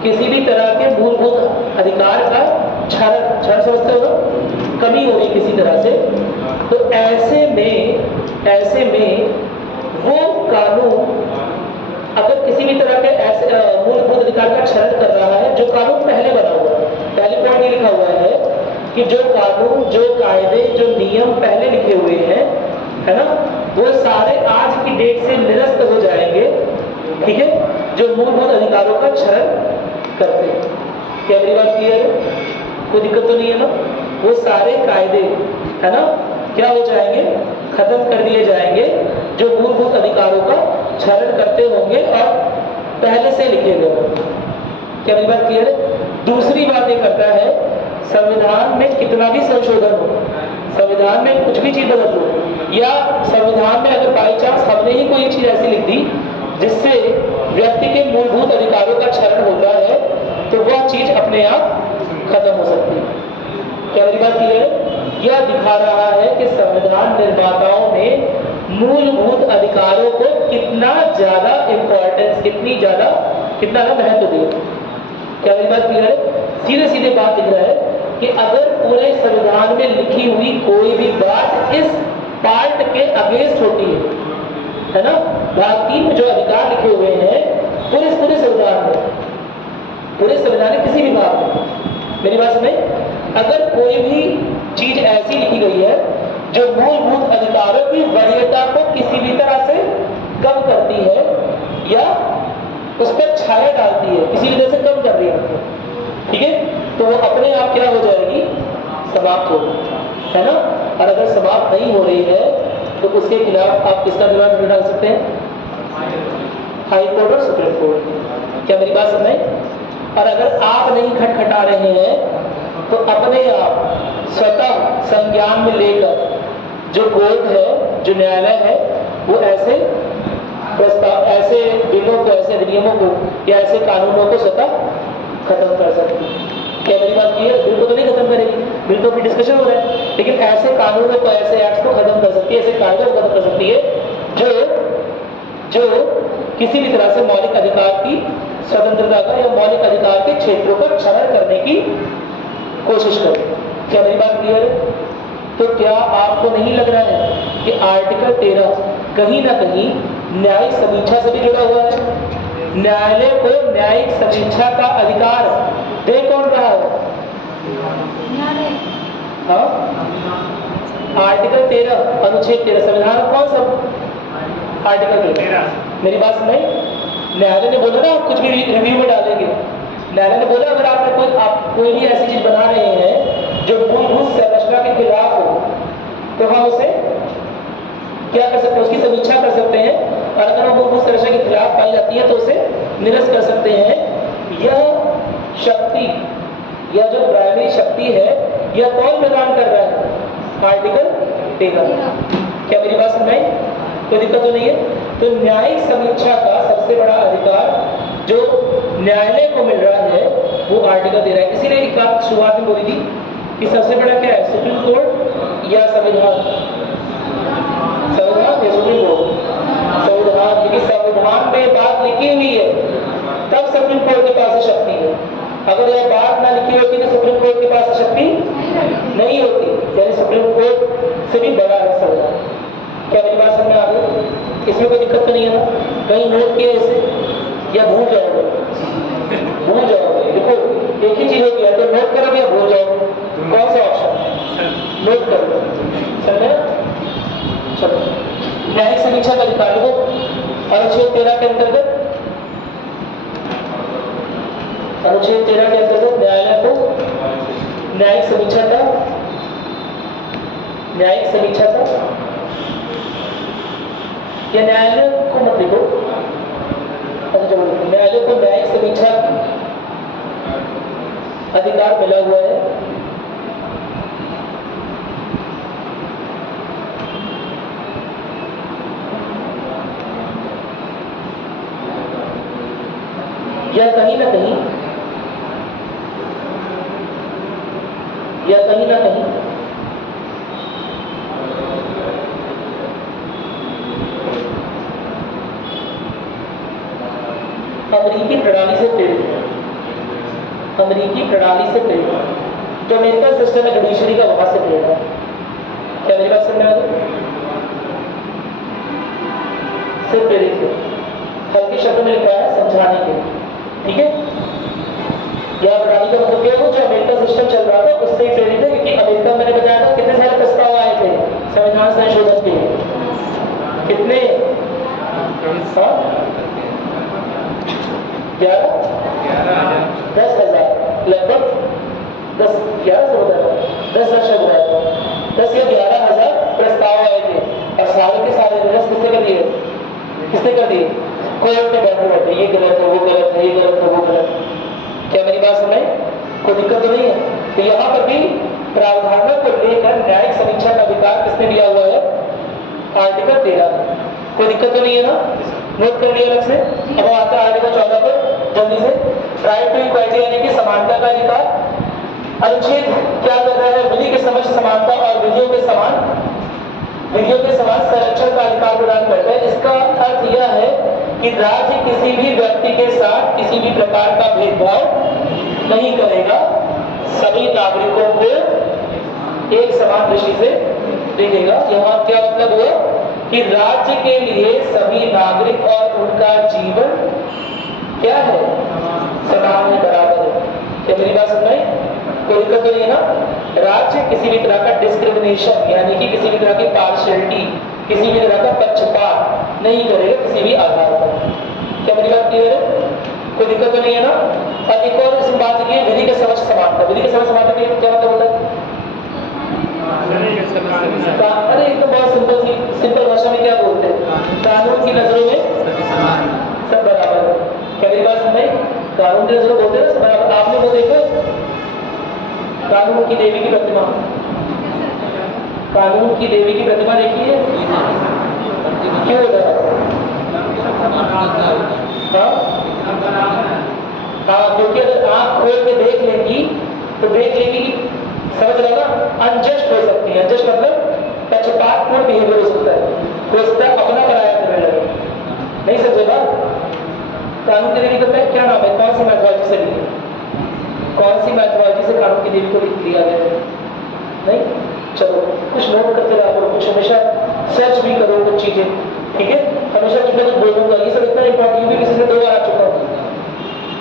किसी भी तरह के मूलभूत अधिकार का क्षरण समझते हो, कमी हो रही किसी तरह से, तो ऐसे में वो कानून अगर किसी भी तरह के ऐसे मूलभूत अधिकार का क्षरण कर रहा है, जो कानून पहले बना हुआ है, पहले पॉइंट ये लिखा हुआ है कि जो कानून, जो कायदे, जो नियम पहले लिखे हुए हैं, है ना, वो सारे आज की डेट से निरस्त हो जाएंगे, ठीक है, जो मूलभूत अधिकारों का क्षरण करते हैं। क्या मेरी बात क्लियर है? कोई दिक्कत तो नहीं है ना? वो सारे कायदे, है ना, क्या हो जाएंगे, खत्म कर दिए जाएंगे, जो मूलभूत अधिकारों का क्षरण करते होंगे और पहले से लिखे गए होंगे। क्या मेरी बात क्लियर है? दूसरी बात ये करता है, संविधान में कितना भी संशोधन हो, संविधान में कुछ भी चीज बदल लो, या संविधान में अगर बाई चांस हमने ही कोई चीज ऐसी लिख दी जिससे व्यक्ति के मूलभूत अधिकारों का क्षरण होता है, तो वह चीज अपने आप खत्म हो सकती है। क्या मेरी बात क्लियर है? यह दिखा रहा है कि संविधान निर्माताओं ने मूलभूत अधिकारों को कितना ज्यादा इंपॉर्टेंस, कितना महत्व दिया। क्या मेरी बात क्लियर है? सीधे सीधे बात दिख रहा है कि अगर पूरे संविधान में लिखी हुई कोई भी बात इस पार्ट के अगेंस्ट होती है ना, बाकी जो अधिकार लिखे हुए हैं पूरे संविधान में, पूरे संविधान में किसी भी भाग में, मेरी बात सुने, अगर कोई भी चीज ऐसी लिखी गई है जो मूलभूत अधिकारों की वरीयता को किसी भी तरह से कम करती है या उस पर छाया डालती है, किसी भी तरह से कम कर रही है, ठीक है, तो वो अपने आप क्या हो जाएगी, समाप्त हो, है ना। और अगर समाप्त नहीं हो रही है तो उसके खिलाफ आप किसका जवाब डाल सकते हैं? हाई कोर्ट और सुप्रीम कोर्ट। क्या मेरी बात समझ? और अगर आप नहीं खटखटा रहे हैं तो अपने आप स्वतः संज्ञान में लेकर जो कोर्ट है, जो न्यायालय है, वो ऐसे प्रस्ताव, ऐसे बिलों को, ऐसे अधिनियमों को या ऐसे कानूनों को स्वतः खत्म कर सकती है। क्या मेरी बात की है? बिल को तो नहीं खत्म करेगी, बिल तो अभी डिस्कशन हो रहा है, लेकिन ऐसे कानूनों को, ऐसे एक्ट को खत्म कर सकती है, ऐसे कायदों को खत्म कर सकती है जो किसी भी तरह से मौलिक अधिकार की स्वतंत्रता का या मौलिक अधिकार के क्षेत्रों का क्षरण करने की कोशिश करे। क्या मेरी बात क्लियर है? तो क्या आपको नहीं लग रहा है कि आर्टिकल 13 कहीं ना कहीं न्यायिक समीक्षा से भी जुड़ा हुआ है? न्यायालय को न्यायिक समीक्षा का अधिकार दे कौन रहा है? हाँ, आर्टिकल 13 अनुच्छेद 13 संविधान का कौन सा आर्टिकल 13? मेरी बात सुनाई? न्यायालय ने बोला ना आप कुछ भी रिव्यू में डालेंगे, न्यायालय ने बोला अगर आप कोई भी ऐसी चीज बना रहे हैं जो मूलभूत संरचना के खिलाफ हो तो हम उसे क्या कर सकते हैं, उसकी समीक्षा कर सकते हैं, और अगर वो मूलभूत संरचना के खिलाफ पाई जाती है तो उसे निरस्त कर सकते हैं। यह शक्ति, यह जो प्राइमरी शक्ति है, यह कौन प्रदान कर रहा है? आर्टिकल 13। क्या मेरी बात समझ? कोई दिक्कत तो नहीं है? तो न्यायिक समीक्षा का सबसे बड़ा अधिकार जो न्यायालय को मिल रहा है वो आर्टिकल दे रहा है। इसीलिए एक बात शुरुआत में बोली थी कि सबसे बड़ा क्या है, सुप्रीम कोर्ट या संविधान? संविधान या सुप्रीम कोर्ट? संविधान, क्योंकि संविधान में बात लिखी हुई है तब सुप्रीम कोर्ट के पास शक्ति है। अगर यह बात ना लिखी होती तो सुप्रीम कोर्ट के पास शक्ति नहीं होती। यानी सुप्रीम कोर्ट से भी बड़ा है संविधान। क्या मेरी बात समझ में आ गई? इसमें कोई दिक्कत तो नहीं है ना? कहीं नोट किया इसे या भूल जाओगे? भूल जाओगे। देखो एक ही चीज होती है, तो नोट करोगे या भूल जाओगे? कौन सा ऑप्शन? नोट कर लो। समझे? चलो, न्यायिक समीक्षा का अधिकार हो अनुच्छेद 13 के अंतर्गत, अनुच्छेद 13 के अंतर्गत न्यायालय को न्यायिक समीक्षा का या न्यायालय को मत लिखो, अच्छा चलो, न्यायालय को न्यायिक समीक्षा अधिकार मिला हुआ है या कहीं ना कहीं अमेरिकी प्रणाली से प्रेरित है। अमेरिकी प्रणाली से प्रेरित है, जो अमेरिकन सिस्टम है जुडिशरी का, वहां से प्रेरित है। क्या मेरी बात समझ में आ गई? से प्रेरित है, हल्के शब्दों में लिखा है समझाने के लिए, ठीक है? यह प्रणाली का मतलब क्या हो, जो अमेरिकन सिस्टम चल रहा था उससे ही प्रेरित है, क्योंकि अमेरिका मैंने बताया था कितने सारे प्रस्ताव आए थे संविधान संशोधन के लिए। कितने? 10,000 लगभग 10 या 11,000 प्रस्ताव आए थे और सारे के सारे निरस्त किसने कर दिए? कोर्ट में बैठे बैठे ये गलत है, वो गलत है, ये गलत है, वो गलत है। क्या मेरी बात सुनाई? कोई दिक्कत तो नहीं है? तो यहाँ पर भी प्रावधानों को लेकर न्यायिक समीक्षा का अधिकार किसने दिया हुआ है? आर्टिकल 13। कोई दिक्कत तो नहीं है ना? नोट कर लिया अलग से। अब हम आते हैं आर्टिकल 14 पर जल्दी से। राइट टू इक्वालिटी यानी कि समानता का अधिकार। अनुच्छेद क्या कर रहा है? विधि के समक्ष समानता और विधियों के समान संरक्षण का अधिकार प्रदान करता है। इसका अर्थ यह है कि राज्य किसी भी व्यक्ति के साथ किसी भी प्रकार का भेदभाव नहीं करेगा, सभी नागरिकों को एक समान दृष्टि से देखेगा। यहाँ क्या मतलब हुआ कि राज्य के लिए सभी नागरिक और उनका जीवन क्या है? समान है, बराबर है। क्या मेरी बात समझ में? कोई दिक्कत तो नहीं है ना? राज्य किसी भी तरह का डिस्क्रिमिनेशन यानी कि किसी भी तरह की पार्शियलिटी, किसी भी तरह का पक्षपात नहीं करेगा किसी भी आधार पर। क्या मेरी बात क्लियर है? कोई दिक्कत तो नहीं है ना? और एक और इसमें बात की विधि के समक्ष समानता। विधि के समक्ष समानता क्या मतलब होता है? अरे एक तो बहुत सिंपल भाषा में क्या बोलते हैं? कानून की नजरों में सब बराबर है। क्या मेरी बात समझ? कानून की नजरों बोलते हैं सब बराबर। आपने वो देखो कानून की देवी की प्रतिमा, कानून की देवी की प्रतिमा देखी है? क्यों होता है? हाँ, क्योंकि अगर आंख खोल के देख लेंगी तो देख लेंगी कि समझ रहे ना, अनजस्ट हो सकती है। अनजस्ट मतलब पक्षपातपूर्ण बिहेवियर हो सकता है, अपना कराया करने लगे। नहीं समझेगा? कानून की देवी का क्या नाम है? कौन सी मैथोलॉजी से ली? कौन सी मैथोलॉजी से कानून की देवी को लिया गया है? नहीं? चलो कुछ नोट करते रहा करो, कुछ हमेशा सर्च भी करो कुछ चीजें, ठीक है? हमेशा कुछ कुछ बोलूंगा, ये सब इतना इंपॉर्टेंट भी किसी से 2 बार आ चुका हूँ।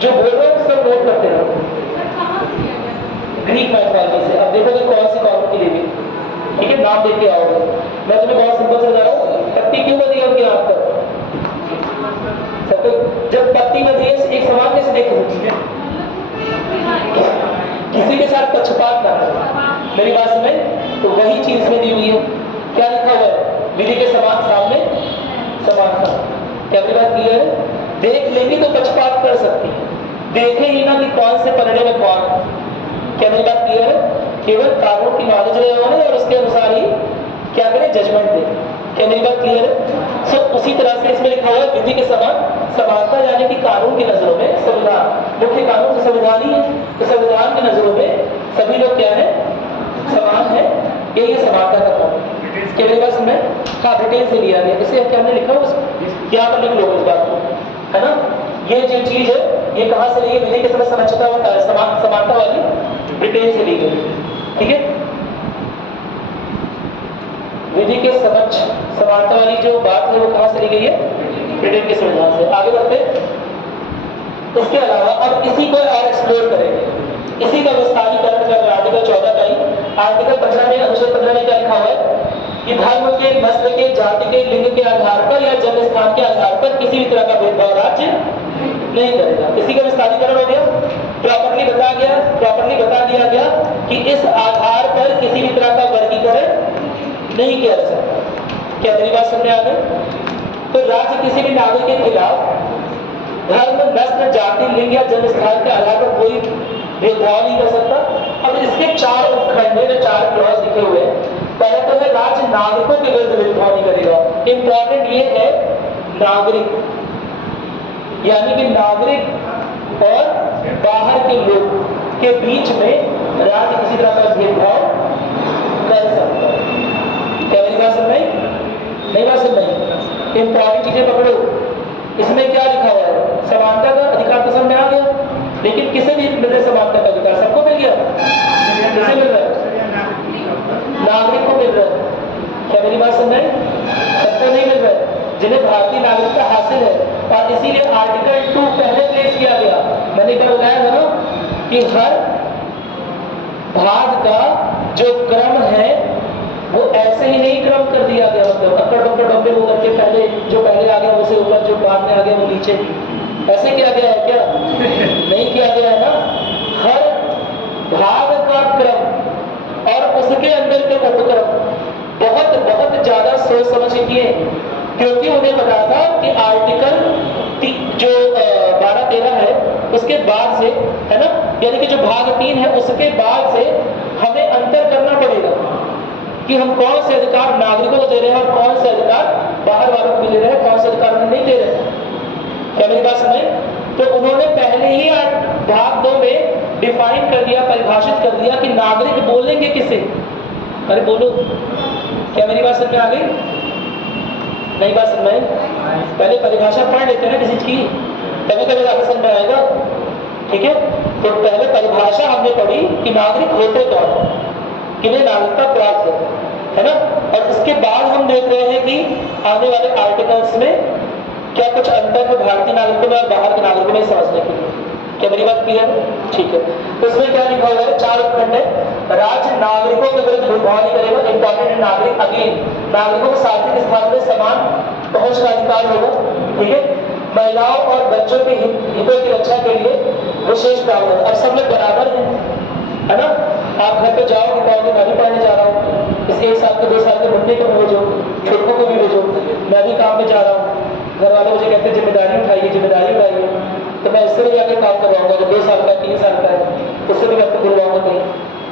जो बोल रहा हूँ सब नोट करते रहो। ग्रीक मैथोलॉजी से। अब देखो कि कौन सी कानून की देवी, ठीक है? नाम देख के आओगे। मैं तुम्हें बहुत सिंपल समझा रहा हूँ। पत्ती क्यों बनी होगी यहाँ पर? तो जब पत्ती बनी है एक समान कैसे देखो? किसी के साथ पक्षपात ना करो। मेरी बात समझ? तो वही चीज में दी हुई है। क्या लिखा हुआ है? विधि के समान सामने समानता। क्या मेरी बात क्लियर है? देख लेंगे तो पक्षपात कर सकती है, देखे ही ना कि कौन से पलड़े में कौन। क्या मेरी बात क्लियर है? केवल कानून की नॉलेज रहे होने और उसके अनुसार ही क्या करें? जजमेंट दें। क्या मेरी बात क्लियर है? सो उसी तरह से इसमें लिखा हुआ है विधि के समान समानता, यानी कि कानून की नजरों में संविधान, मुख्य कानून तो संविधान ही है, तो संविधान की नजरों में सभी लोग क्या है? समान है। यही है समानता का कानून। क्या मेरी बात समझ? हाँ, ब्रिटेन से लिया गया। इसे क्या हमने लिखा हुआ यहाँ पर लिख लो इस बात को, है ना? ये जो चीज है ये कहाँ से ली है? विधि के समय समानता वाली ब्रिटेन से ली गई, ठीक है? विधि के समक्ष समानता वाली जो बात है वो कहाँ से ली गई है? ब्रिटेन के संविधान से। आगे बढ़ते। इसके अलावा अब इसी को और एक्सप्लोर करेंगे, इसी का विस्तारीकरण कर रहे आर्टिकल 14 का ही। आर्टिकल 15 में, अनुच्छेद 15 में क्या लिखा हुआ है कि धर्म के, नस्ल के, जाति के, लिंग के आधार पर या जन्म स्थान के आधार पर किसी भी तरह का भेदभाव राज्य नहीं करेगा। इसी का विस्तारीकरण हो गया, प्रॉपर्ली बता दिया गया कि इस आधार पर किसी भी तरह का वर्गीकरण नहीं किया जा सकता। क्या मेरी बात समझ आ गई? तो राज्य किसी भी नागरिक के खिलाफ धर्म, नस्ल, जाति, लिंग या जन्म स्थान के आधार पर कोई भेदभाव नहीं कर सकता। अब इसके 4 उपखंड है, 4 क्लॉज लिखे हुए हैं। पहले तो है राज्य नागरिकों के विरुद्ध भेदभाव नहीं करेगा। इंपॉर्टेंट ये है नागरिक, यानी कि नागरिक और बाहर के लोग के बीच में राज्य किसी तरह का भेदभाव कर सकता है। क्या मेरी बात समझ नहीं? बात समझ नहीं? इंपॉर्टेंट चीजें पकड़ो। इसमें क्या लिखा हुआ है? समानता का अधिकार तो समझ में आ गया, लेकिन किसे भी मिल रहा समानता का अधिकार? सबको मिल गया? किसे मिल रहा है? नागरिक को मिल रहा है। क्या मेरी बात समझ नहीं? सबको नहीं मिल रहा है, जिन्हें भारतीय नागरिकता हासिल है। और इसीलिए आर्टिकल 2 पहले प्लेस किया गया। मैंने क्या बताया था ना कि हर भाग का जो क्रम है वो ऐसे ही नहीं क्रम कर दिया गया, मतलब अक्कड़ बक्कड़ बम्बे वो करके पहले जो पहले आ गया वो से ऊपर, जो बाद में आ गया वो नीचे, ऐसे किया गया है क्या? नहीं किया गया है ना। हर भाग का क्रम और उसके अंदर के उपक्रम बहुत बहुत ज्यादा सोच समझ के किए, क्योंकि उन्हें पता था कि आर्टिकल जो 12-13 है उसके बाद से, है ना, यानी कि जो भाग 3 है उसके बाद से हमें अंतर करना पड़ेगा कि हम कौन से अधिकार नागरिकों को दे रहे हैं और कौन से अधिकार बाहर वालों को भी दे रहे हैं, कौन से अधिकार उन्हें नहीं दे रहे हैं। क्या मेरी बात समझ? तो उन्होंने पहले ही भाग 2 में डिफाइन कर दिया, परिभाषित कर दिया कि नागरिक बोलेंगे किसे। अरे बोलो, क्या मेरी बात समझ में आ गई? नहीं बात समझ में? पहले परिभाषा पढ़ लेते हैं ना किसी चीज की, तभी तभी आगे समझ में आएगा, ठीक है? तो पहले परिभाषा हमने पढ़ी कि नागरिक होते कौन, किन्हें नागरिकता प्राप्त है ना। और इसके बाद हम देख रहे हैं कि आने वाले आर्टिकल्स में क्या कुछ अंतर है भारतीय नागरिकों में और बाहर के नागरिकों में समझने के लिए। क्या मेरी बात क्लियर है? ठीक है। तो इसमें क्या लिखा हुआ है? 4 उपखंड है। राज्य नागरिकों के विरुद्ध भेदभाव नहीं करेगा। इंपॉर्टेंट है नागरिक, अगेन नागरिकों को सार्वजनिक स्थान में समान पहुंच का अधिकार होगा, ठीक है। महिलाओं और बच्चों के हितों की रक्षा के लिए विशेष प्रावधान। अब सब लोग बराबर हैं, है ना। आप घर पे जाओगे, कहोगे मैं भी पढ़ने जा रहा हूँ, इस 1 साल के 2 साल के बच्चे को भेजो, छोटों को भी भेजो, मैं भी काम पे जा रहा हूँ। घर वाले मुझे कहते हैं जिम्मेदारी उठाइए, जिम्मेदारी उठाइए, तो मैं इससे भी जाकर काम करवाऊंगा। जो 2 साल का 3 साल का है उससे भी मैं करवाऊंगा कहीं।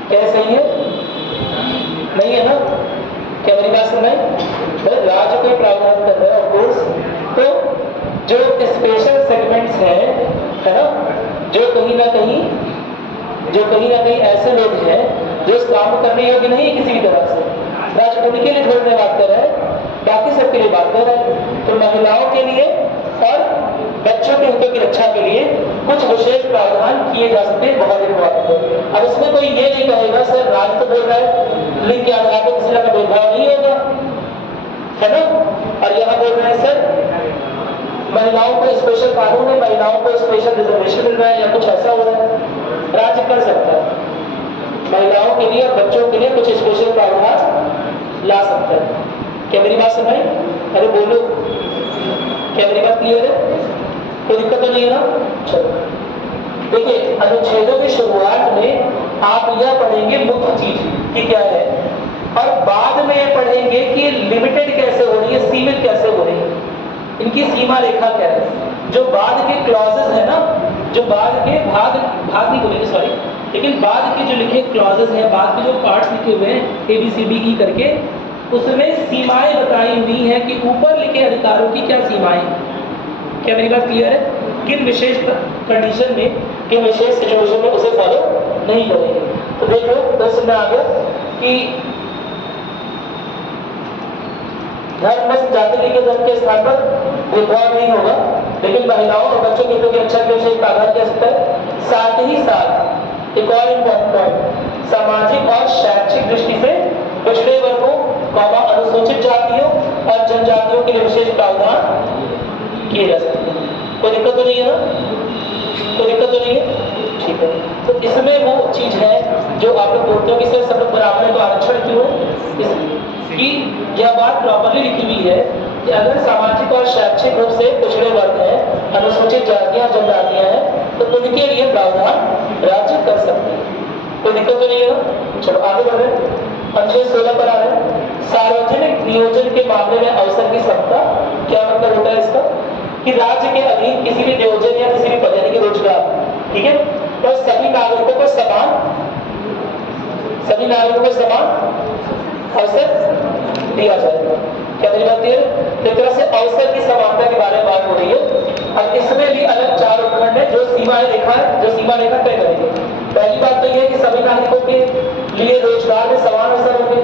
क्या सही है? नहीं है ना। क्या मेरी बात सुन रहे? राज्य कोई प्रावधान कर रहा है ऑफकोर्स। तो जो स्पेशल सेगमेंट्स हैं, है ना, जो कहीं ना कहीं ऐसे लोग हैं जो इस काम करने योग्य नहीं है किसी भी तरह से, राज्य उनके लिए थोड़ी बात कर रहा है, बाकी सबके लिए बात कर रहा है। तो महिलाओं के लिए और बच्चों के हितों की रक्षा के लिए कुछ विशेष प्रावधान किए जा सकते हैं, बहुत इंपॉर्टेंट है। अब इसमें कोई ये नहीं कहेगा सर राज्य तो बोल रहा है लिंग के आधार पर किसी तरह का भेदभाव नहीं होगा, है ना, और यहाँ बोल रहे हैं सर महिलाओं को स्पेशल कानून है, महिलाओं को स्पेशल रिजर्वेशन मिल रहा है या कुछ ऐसा हो रहा है। राज्य कर सकता है महिलाओं के लिए और बच्चों के लिए कुछ स्पेशल प्रावधान ला सकता है। क्या मेरी बात सुनाई? अरे बोलो, क्या मेरी बात क्लियर है? कोई दिक्कत तो नहीं है ना। चलो देखिए, अनुच्छेदों की शुरुआत में आप यह पढ़ेंगे मुख्य चीज कि क्या है, और बाद में यह पढ़ेंगे कि लिमिटेड कैसे हो रही है, सीमित कैसे हो रही है, इनकी सीमा रेखा क्या है। जो बाद के क्लॉजेस है ना, जो बाद के भाग नहीं बोलेंगे सॉरी, लेकिन बाद के जो लिखे क्लॉजेस हैं, बाद के जो पार्ट्स लिखे हुए हैं ABCDE करके, उसमें सीमाएं बताई हुई हैं कि ऊपर लिखे अधिकारों की क्या सीमाएं हैं। क्या मेरी बात क्लियर है? किन विशेष कंडीशन में, किन विशेष सिचुएशन में उसे फॉलो नहीं करेंगे। तो देखो प्रश्न में आ गया कि धर्म में जाति लिंग धर्म के स्थान पर भेदभाव नहीं होगा, लेकिन महिलाओं और बच्चों के हितों की रक्षा के लिए प्रावधान किया सकता है। साथ ही साथ एक और इम्पोर्टेंट पॉइंट, सामाजिक और शैक्षिक दृष्टि से पिछड़े वर्गों, अनुसूचित जातियों और जनजातियों के लिए विशेष प्रावधान किए जा सकते हैं। कोई दिक्कत तो नहीं है ना? कोई दिक्कत तो नहीं है? ठीक है। तो इसमें वो चीज है जो आप लोग बोलते हो कि सर सब लोग बराबर है तो आरक्षण क्यों है? इसकी यह बात प्रॉपरली लिखी हुई है कि अगर सामाजिक और शैक्षिक रूप से पिछड़े वर्ग हैं, अनुसूचित जातियां, जनजातियां हैं, तो उनके लिए प्रावधान राज्य कर सकते हैं। कोई दिक्कत तो नहीं है ना? चलो आगे बढ़ रहे हैं। अनुच्छेद 16 पर आ रहे हैं। सार्वजनिक नियोजन के मामले में अवसर की समता। क्या मतलब होता है इसका? कि राज्य के अधीन किसी भी नियोजन या किसी भी पद यानी कि रोजगार, ठीक है, तो सभी नागरिकों को समान अवसर दिया जाएगा। क्या मेरी बात क्लियर है? एक तरह से अवसर की समानता के बारे में बात हो रही है। अब इसमें भी अलग 4 उपखंड है जो सीमा रेखा तय करेंगे। पहली बात तो यह है कि सभी नागरिकों के लिए रोजगार में समान अवसर होंगे।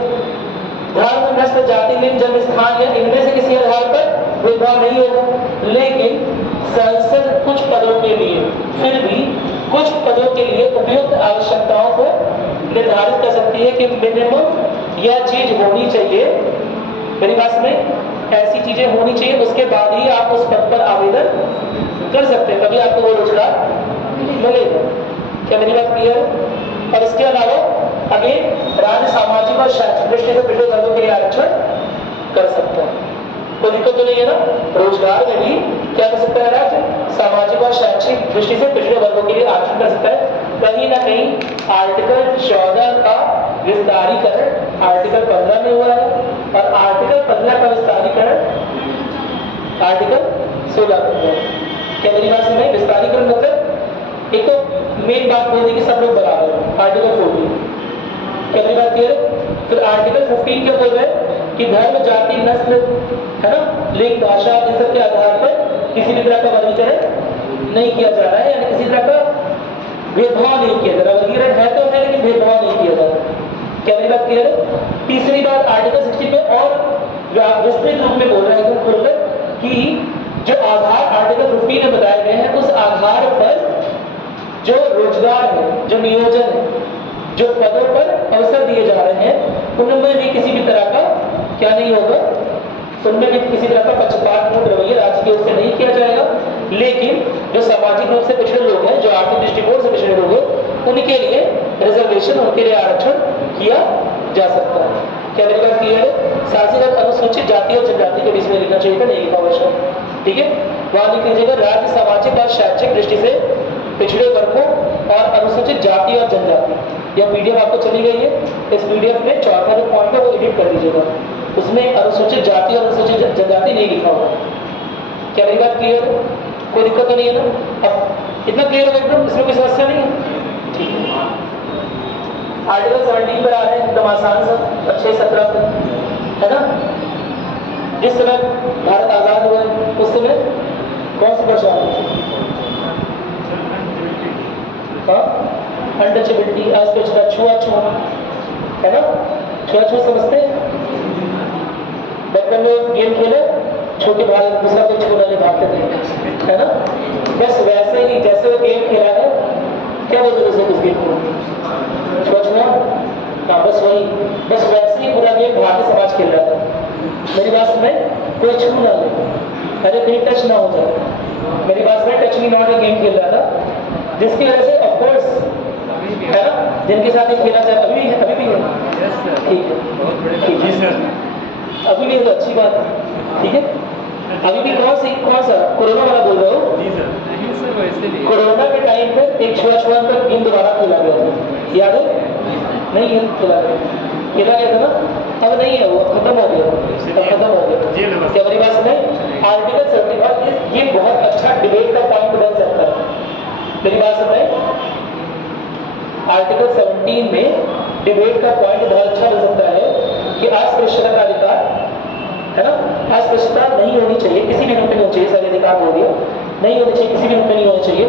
धर्म, नस्ल, जाति, लिंग, जन्म स्थान या इनमें से किसी आधार पर भेदभाव नहीं होगा। लेकिन संसद कुछ पदों के लिए, फिर भी कुछ पदों के लिए उपयुक्त आवश्यकताओं को निर्धारित कर सकती है कि मिनिमम यह चीज होनी चाहिए। मेरी बात में ऐसी चीजें होनी चाहिए, उसके बाद ही आप उस पद पर आवेदन कर सकते हैं, तभी आपको वो रोजगार मिलेगा। क्या मेरी बात क्लियर है? और इसके अलावा अगेन राज्य सामाजिक और शैक्षिक दृष्टि से पिछड़े वर्गों के लिए आरक्षण कर सकता है। कोई दिक्कत तो नहीं है ना? रोजगार में भी क्या कर सकता है राज्य? सामाजिक और शैक्षिक दृष्टि से पिछड़े वर्गों के लिए आरक्षण कर सकता है। कहीं ना कहीं आर्टिकल 14 का विस्तारीकरण आर्टिकल 15 में हुआ है और आर्टिकल 15 का विस्तारीकरण आर्टिकल 16 में हुआ है। क्या मेरी बात समझ? विस्तारीकरण मतलब एक तो मेन बात बोल दी कि सब लोग बराबर हैं, आर्टिकल 14। क्या मेरी बात क्लियर है? फिर आर्टिकल 15 क्या बोल रहे हैं कि धर्म, जाति, नस्ल, है ना, लिंग, भाषा, इन सब के आधार पर किसी भी तरह का वर्गीकरण नहीं किया जा रहा है, यानी किसी तरह का भेदभाव नहीं किया जा रहा। वर्गीकरण है तो है, लेकिन भेदभाव नहीं किया जा रहा। क्या मेरी बात क्लियर है? तीसरी बात आर्टिकल 60 पे और विस्तृत रूप में बोल रहे हैं खोलकर कि जो आधार आर्टिकल 15 में बताए गए हैं, उस आधार पर जो रोजगार है, जो नियोजन है, जो पदों पर अवसर दिए जा रहे हैं, उनमें भी किसी भी तरह का क्या नहीं होगा, उनमें भी किसी तरह का पक्षपातपूर्ण रवैया राज्य की ओर से नहीं किया जाएगा। लेकिन जो सामाजिक रूप से पिछड़े लोग हैं, जो आर्थिक दृष्टिकोण से पिछड़े लोग हैं, उनके लिए रिजर्वेशन, उनके लिए आरक्षण किया जा सकता है। क्या मेरी बात क्लियर है? साथ ही साथ अनुसूचित जाति और जनजाति के बीच में लिखना चाहिए, नहीं लिखा हुआ, ठीक है? वहां लिख लीजिएगा राज्य सामाजिक और शैक्षिक दृष्टि से पिछड़े वर्गों और अनुसूचित जाति और जनजाति। यह पीडीएफ आपको चली गई है। इस पीडीएफ में चौथा जो पॉइंट है वो एडिट कर दीजिएगा, उसमें अनुसूचित जाति और अनुसूचित जनजाति नहीं लिखा होगा। क्या मेरी बात क्लियर है? कोई दिक्कत तो नहीं है ना? अब इतना क्लियर होगा एकदम, इसमें कोई समस्या नहीं है? ठीक है। आर्टिकल 17 पर आ रहे हैं, एकदम आसान सा, 6-17 पर, है ना? जिस समय भारत आजाद हुआ उस समय कौन सी पहचान? अनटचेबिलिटी, अस्पृश्यता, छुआछूत, है ना? छुआछूत समझते हैं? बचपन में गेम खेले, छोटे भाई दूसरा को छूना नहीं भागते थे, है ना? बस वैसे ही जैसे वो गेम खेला है, क्या बोलते थे उस गेम को? छुआ, हाँ बस वही, बस वैसे ही पूरा गेम भारतीय समाज खेल रहा था। मेरी बात में कोई छू ना ले, अरे कहीं टच ना हो जाए। मेरी बात में टच मी नॉट गेम खेल रहा था, जिसकी वजह से ऑफकोर्स, है ना, जिनके साथ ये खेला जाए अभी भी है। ठीक है, ठीक है, अभी भी तो अच्छी बात है, ठीक है। अभी भी कौन सा कोरोना वाला बोल रहे हो? कोरोना के टाइम पे एक छुआ का गेम दोबारा खेला गया था, याद है? नहीं है, खेला गया था ना? अब नहीं है, वो खत्म हो गया, खत्म हो गया। क्या मेरी बात सुने? आर्टिकल 75 ये बहुत अच्छा डिबेट का पॉइंट बन सकता है। मेरी बात सुने? आर्टिकल 17 में डिबेट का पॉइंट बहुत अच्छा बन सकता है कि अस्पृश्यता का अधिकार है ना, अस्पृश्यता नहीं होनी चाहिए, किसी भी रूप में नहीं होनी चाहिए, सभी अधिकार हो गया नहीं होनी चाहिए, किसी भी रूप में नहीं होनी चाहिए।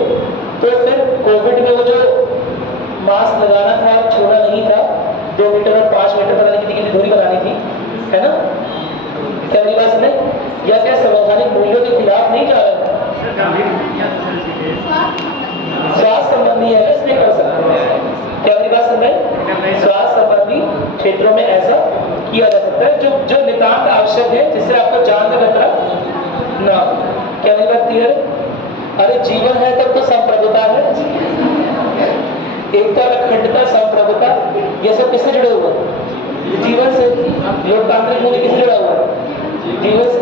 तो फिर कोविड में वो जो मास्क लगाना था, छोड़ना नहीं था, 2 मीटर और 5 मीटर बनाने की कितनी दूरी बनानी थी, है ना, क्या मेरी बात सुने, या क्या संवैधानिक मूल्यों के खिलाफ नहीं जा रहा है, स्वास्थ्य संबंधी है इसमें कर सकते हैं, क्या मेरी बात सुन रहे, स्वास्थ्य संबंधी क्षेत्रों में ऐसा किया जा सकता है जो नितांत आवश्यक है, जिससे आपको जान का खतरा ना हो, क्या मेरी बात क्लियर है। अरे जीवन है तब तो संप्रभुता है, एकता अखंडता संप्रभुता, ये सब किससे जुड़े हुए हैं, जीवन से। लोकतांत्रिक मूल्य किससे जुड़ा हुआ है, जीवन से।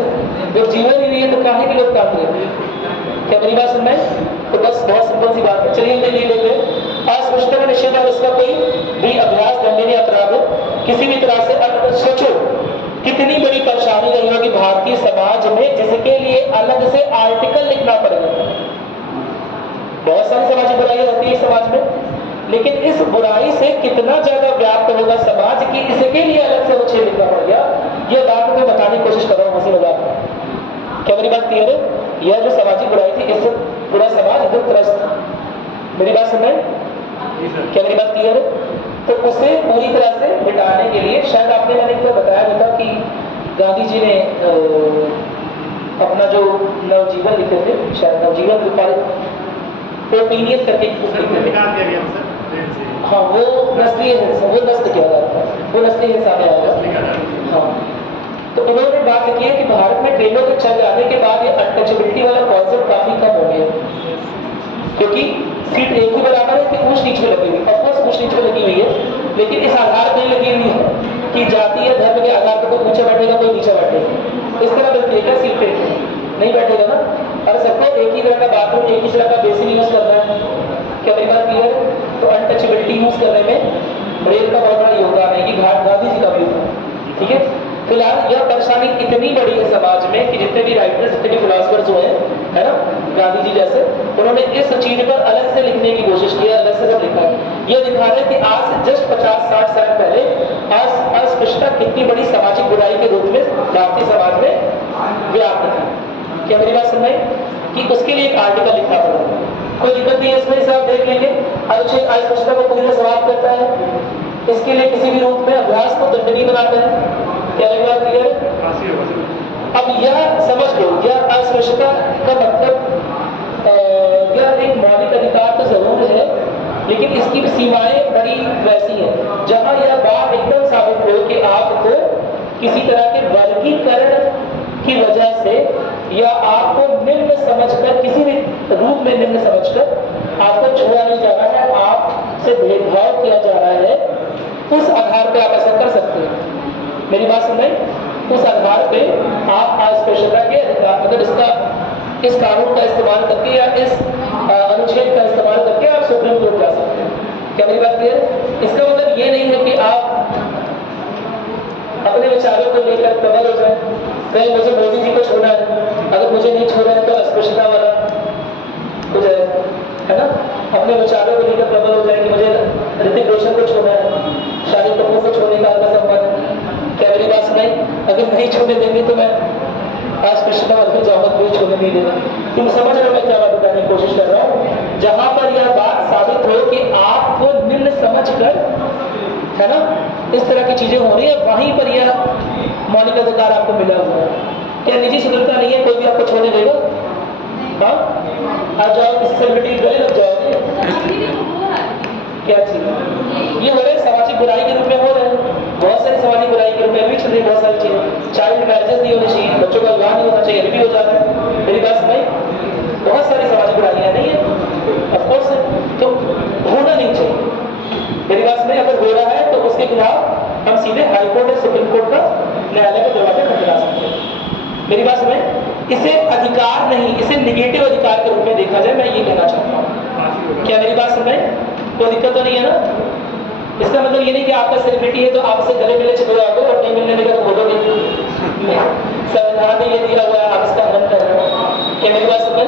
जब जीवन ही नहीं है तो काहे की लोकतांत्रिक, क्या मेरी बात सुन रहे हैं। तो बस बहुत सिंपल सी बात है, चलिए ये लेते हैं अस्पृश्यता का निषेध और उसका कोई भी अभ्यास दंडनीय अपराध है किसी भी तरह से। अब सोचो कितनी बड़ी परेशानी रही होगी भारतीय समाज में, जिसके लिए अलग से आर्टिकल लिखना पड़ेगा। बहुत सारी सामाजिक बुराइयां होती है समाज में, लेकिन इस बुराई से कितना ज्यादा व्याप्त होगा समाज कि इसके लिए अलग से मुझे लिखना पड़ गया। यह बात मैं बताने की कोशिश कर रहा हूँ हंसी मजाक, क्या मेरी बात क्लियर है। यह जो सामाजिक बुराई थी, इससे पूरा समाज एकदम त्रस्त, मेरी बात सुन रहे हैं, क्या मेरी बात क्लियर है। तो उसे पूरी तरह से मिटाने के लिए शायद आपने, मैंने एक बार बताया था कि गांधी जी ने अपना जो नवजीवन लिखे थे, शायद नवजीवन ओपिनियन करके लिखे थे। हाँ वो नस्लीय हिंसा, वो नस्ल क्या था, वो नस्लीय हिंसा में आएगा। हाँ तो उन्होंने बात की है कि भारत में ट्रेनों के चल जाने के बाद ये अनटचेबिलिटी वाला कॉन्सेप्ट काफी कम हो गया, क्योंकि सीट एक ही बराबर है कि ऊंच नीच में लगी हुई, ऑफकोर्स ऊंच नीच में लगी हुई है, लेकिन इस आधार पर लगी हुई है कि जाति या धर्म के आधार पर कोई ऊंचा बैठेगा कोई नीचा बैठेगा, इस तरह मिलती है क्या सीट पे, नहीं बैठेगा ना। और सबको एक ही तरह का बाथरूम, एक ही तरह का बेसिन यूज करना है, क्या मेरी बात क्लियर है। तो अनटचेबिलिटी यूज करने में रेल का बहुत बड़ा योगदान है कि गांधी जी का भी था, ठीक है। फिलहाल यह परेशानी इतनी बड़ी है समाज में कि जितने भी राइटर्स, जितने भी फिलोसफर्स हुए हैं, है ना, गांधी जी जैसे, उन्होंने इस चीज पर अलग से लिखने की कोशिश की है, अलग से सब लिखा है। यह दिखा रहा है कि आज से जस्ट 50-60 साल पहले अस्पृश्यता कितनी बड़ी सामाजिक बुराई के रूप में भारतीय समाज में व्याप्त थी, क्या मेरी बात सुन रहे कि उसके लिए एक आर्टिकल लिखना पड़ा। कोई दिक्कत नहीं है इसमें, इसे आप देख लेंगे। अनुच्छेद अस्पृश्यता को पूरी तरह समाप्त करता है, इसके लिए किसी भी रूप में अभ्यास को दंडनीय बनाता है, क्या मेरी बात क्लियर है। अब यह समझ लो, यह अस्पृश्यता का मतलब यह एक मौलिक अधिकार तो जरूर है, लेकिन इसकी सीमाएं बड़ी वैसी हैं जहां यह बात एकदम साबित हो कि आपको किसी तरह के वर्गीकरण की वजह से या आपको निम्न समझकर, किसी भी रूप में निम्न समझकर आपको छुआ नहीं जा रहा है, आपसे भेदभाव किया जा रहा है, उस आधार पर आप ऐसा कर सकते हैं। मेरी बात सुन रहे, उस आधार पे आप अस्पृश्यता के अधिकार, मतलब इसका, इस कानून का इस्तेमाल करके या इस अनुच्छेद का इस्तेमाल करके आप सुप्रीम कोर्ट जा सकते हैं, क्या मेरी बात क्लियर। इसका मतलब ये नहीं है कि आप अपने विचारों को लेकर प्रबल हो जाए, कहीं मुझे मोदी जी को छोड़ना है, अगर मुझे नहीं छोड़ा है तो अस्पृश्यता वाला हो जाए, है ना। अपने विचारों को लेकर प्रबल हो जाए कि मुझे ऋतिक रोशन को छोड़ना है, शाहिद कपूर को छोड़ने का हल्का संबंध, क्या मेरी बात सुनाई। अगर नहीं छोड़ने देंगे तो मैं अस्पृश्यता वाले जामत को छोड़ने नहीं देगा। तुम समझ रहे हो मैं क्या बात बताने की कोशिश कर रहा हूँ। जहां पर यह बात साबित हो कि आपको निम्न समझ कर, है ना, इस तरह की चीजें हो रही है, वहीं पर यह मौलिक अधिकार आपको मिला हुआ है। क्या निजी स्वतंत्रता नहीं है, कोई भी आपको छोड़ने देगा। हाँ आ जाओ, किसी सेलिब्रिटी गले लग जाओगे, क्या चीज ये हो रहा है, सामाजिक बुराई के रूप में हो रहा है, बहुत सारी सामाजिक बुराई के रूप में भी चल रही है, बहुत सारी चीजें। चाइल्ड मैरिजेस नहीं होनी चाहिए, बच्चों का विवाह नहीं होना चाहिए, अभी भी हो जाता है, मेरी बात सुनाई। बहुत सारी सामाजिक बुराइयां नहीं है, ऑफकोर्स है, तो होना नहीं चाहिए, मेरी बात सुनाई। अगर हो रहा है तो उसके खिलाफ हम सीधे हाई कोर्ट या सुप्रीम कोर्ट का, न्यायालय का दरवाजा खटखटा सकते हैं, मेरी बात सुनाई। इसे अधिकार नहीं, इसे निगेटिव अधिकार के रूप में देखा जाए, मैं ये कहना चाहता हूँ, क्या मेरी बात सुनाई। कोई दिक्कत तो नहीं है ना। इसका मतलब ये नहीं कि आपका सेलिब्रिटी है तो आपसे गले मिले चिपक जाओगे और नहीं मिलने देगा तो बोलोगे। संविधान में ये दिया हुआ है, आप इसका हनन कर रहे हो, क्या मेरी बात समझ।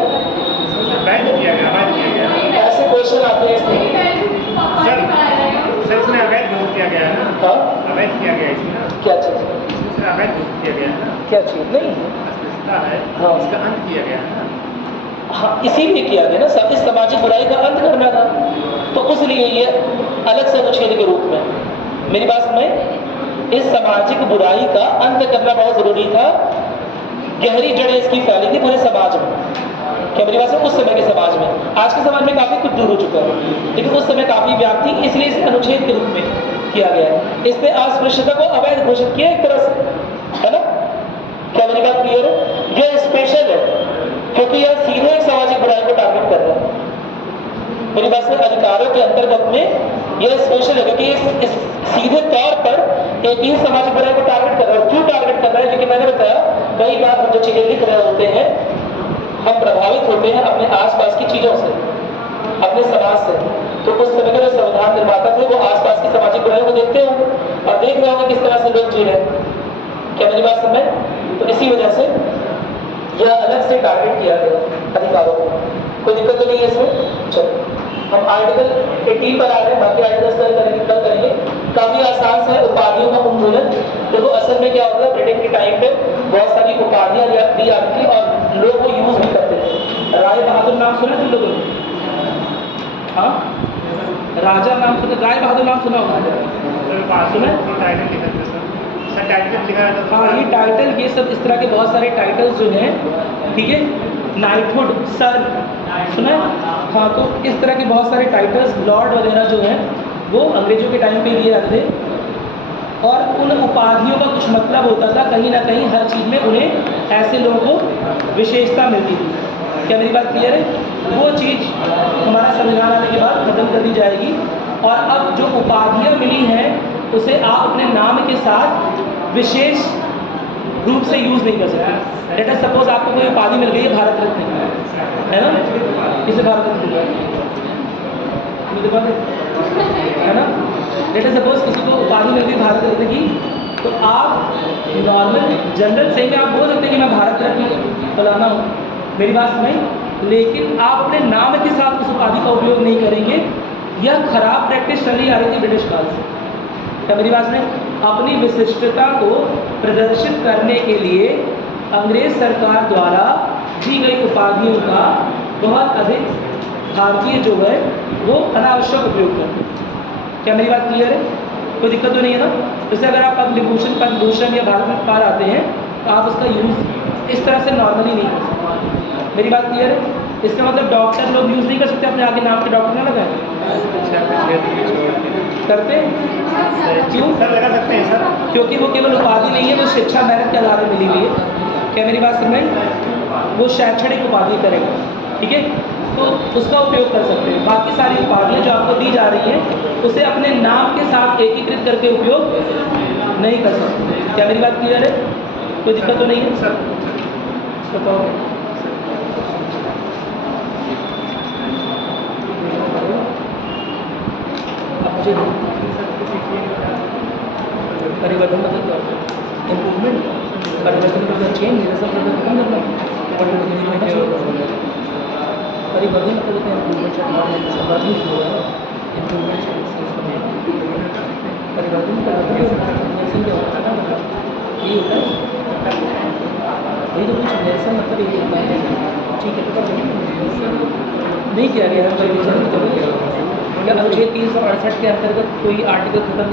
ऐसे क्वेश्चन आते हैं इसमें, सर इसमें अवैध किया गया है ना। हाँ अवैध किया गया है इसमें, क्या चीज किया गया है ना, क्या चीज़ नहीं है? अस्पृश्यता है, हाँ। इसका अंत किया गया है ना। हाँ, इसीलिए किया गया ना, इस सामाजिक बुराई का अंत करना था, तो उसलिए ये अलग से अनुच्छेद के रूप में। मेरी बात समझ, इस सामाजिक बुराई का अंत करना बहुत जरूरी था। गहरी जड़ें इसकी फैली थी पूरे समाज में। क्या मेरी बात है? उस समय के समाज में, आज के समाज में काफी कुछ दूर हो चुका है, लेकिन उस समय काफी व्याप्ति, इसलिए इसे अनुच्छेद के रूप में किया गया है। इसने अस्पृश्यता को अवैध घोषित किया एक तरह से, है ना? क्या मेरी बात क्लियर है? यह स्पेशल है क्योंकि यह सीधे एक सामाजिक बुराई को टारगेट कर रहा है। मेरी बात से अधिकारों के अंतर्गत में यह स्पेशल है क्योंकि इस सीधे तौर पर एक ही सामाजिक बुराई को टारगेट कर रहा है। क्यों टारगेट कर रहा है? क्योंकि मैंने बताया कई बार हम जो चीजें लिख रहे होते हैं, हम प्रभावित होते हैं अपने आसपास की चीजों से, अपने समाज से। तो उस समय के जो संविधान निर्माता थे वो आसपास की सामाजिक बुराई को देखते होंगे और देख रहे होंगे किस तरह से लोग जी रहे हैं। क्या मेरी बात समझ? तो इसी वजह से यह अलग से टारगेट किया गया अधिकारों को। कोई दिक्कत तो नहीं है इसमें? चलो हम आर्टिकल 18 पर आ रहे हैं, बाकी आर्टिकल्स कल करेंगे। काफी आसान से उपाधियों का उन्मूलन। देखो असल में क्या होता है, ब्रिटेन के टाइम पे बहुत सारी उपाधियां दी जाती थी और लोग वो यूज भी करते थे। राय बहादुर नाम सुना तुम लोगों ने? हाँ, राजा नाम सुना? राय बहादुर नाम सुना होगा? सुना? टाइटल लिखा था सर, टाइटल लिखा था। हाँ, ये टाइटल, ये सब इस तरह के बहुत सारे टाइटल्स जो हैं, ठीक है, नाइटहुड, सर, सुना है? हाँ, तो इस तरह के बहुत सारे टाइटल्स, लॉर्ड वगैरह जो हैं वो अंग्रेजों के टाइम पे लिए जाते थे और उन उपाधियों का कुछ मतलब होता था। कहीं ना कहीं हर चीज़ में उन्हें ऐसे लोगों को विशेषता मिलती थी। क्या मेरी बात क्लियर है? वो चीज़ हमारा संविधान आने के बाद खत्म कर दी जाएगी और अब जो उपाधियाँ मिली हैं उसे आप अपने नाम के साथ विशेष रूप से यूज़ नहीं कर सकते। लेट अस सपोज आपको कोई उपाधि मिल गई है भारत रत्न की, है ना? इसे भारत रत्न मिला है ना? लेट अस सपोज किसी को उपाधि मिल गई भारत रत्न की, तो आप नॉर्मल जनरल से आप बोल सकते हैं कि मैं भारत रत्न फलाना हूँ, मेरी बात सुनाई, लेकिन आप अपने नाम के साथ उस उपाधि का उपयोग नहीं करेंगे। यह खराब प्रैक्टिस चली आ रही थी ब्रिटिश काल से। क्या मेरी बात सुने? अपनी विशिष्टता को प्रदर्शित करने के लिए अंग्रेज सरकार द्वारा दी गई उपाधियों का बहुत अधिक भारतीय जो है वो अनावश्यक उपयोग करते हैं। क्या मेरी बात क्लियर है? कोई दिक्कत तो नहीं है ना? जैसे अगर आप पद्मभूषण, पद्मभूषण या भारत रत्न पार आते हैं तो आप उसका यूज़ इस तरह से नॉर्मली नहीं कर सकते। मेरी बात क्लियर है? इसका मतलब डॉक्टर लोग यूज़ नहीं कर सकते, अपने आगे नाम के डॉक्टर ना लगाए करते हैं। क्यों सर लगा सकते हैं सर? क्योंकि वो केवल उपाधि नहीं है, वो शिक्षा मेरिट के आधार पर मिली हुई है। क्या मेरी बात समझ? वो शैक्षणिक उपाधि करेगा, ठीक है, तो उसका उपयोग कर सकते हैं। बाकी सारी उपाधियाँ जो आपको दी जा रही हैं उसे अपने नाम के साथ एकीकृत करके उपयोग नहीं कर सकते। क्या मेरी बात क्लियर है? कोई दिक्कत तो नहीं है? सर बताओ। परिवर्तन मतलब इम्प्रूवमेंट, परिवर्तन मतलब चेंज, निरसन मतलब खत्म करना, परिवर्तन करते हैं इम्प्रूवमेंट, परिवर्तन निरसन क्या होता है ना, ये होता है वही तो कुछ निरसन मतलब यही होता है। ठीक है, नहीं किया गया है, अनुच्छेद 368 के अंतर्गत कोई आर्टिकल खत्म नहीं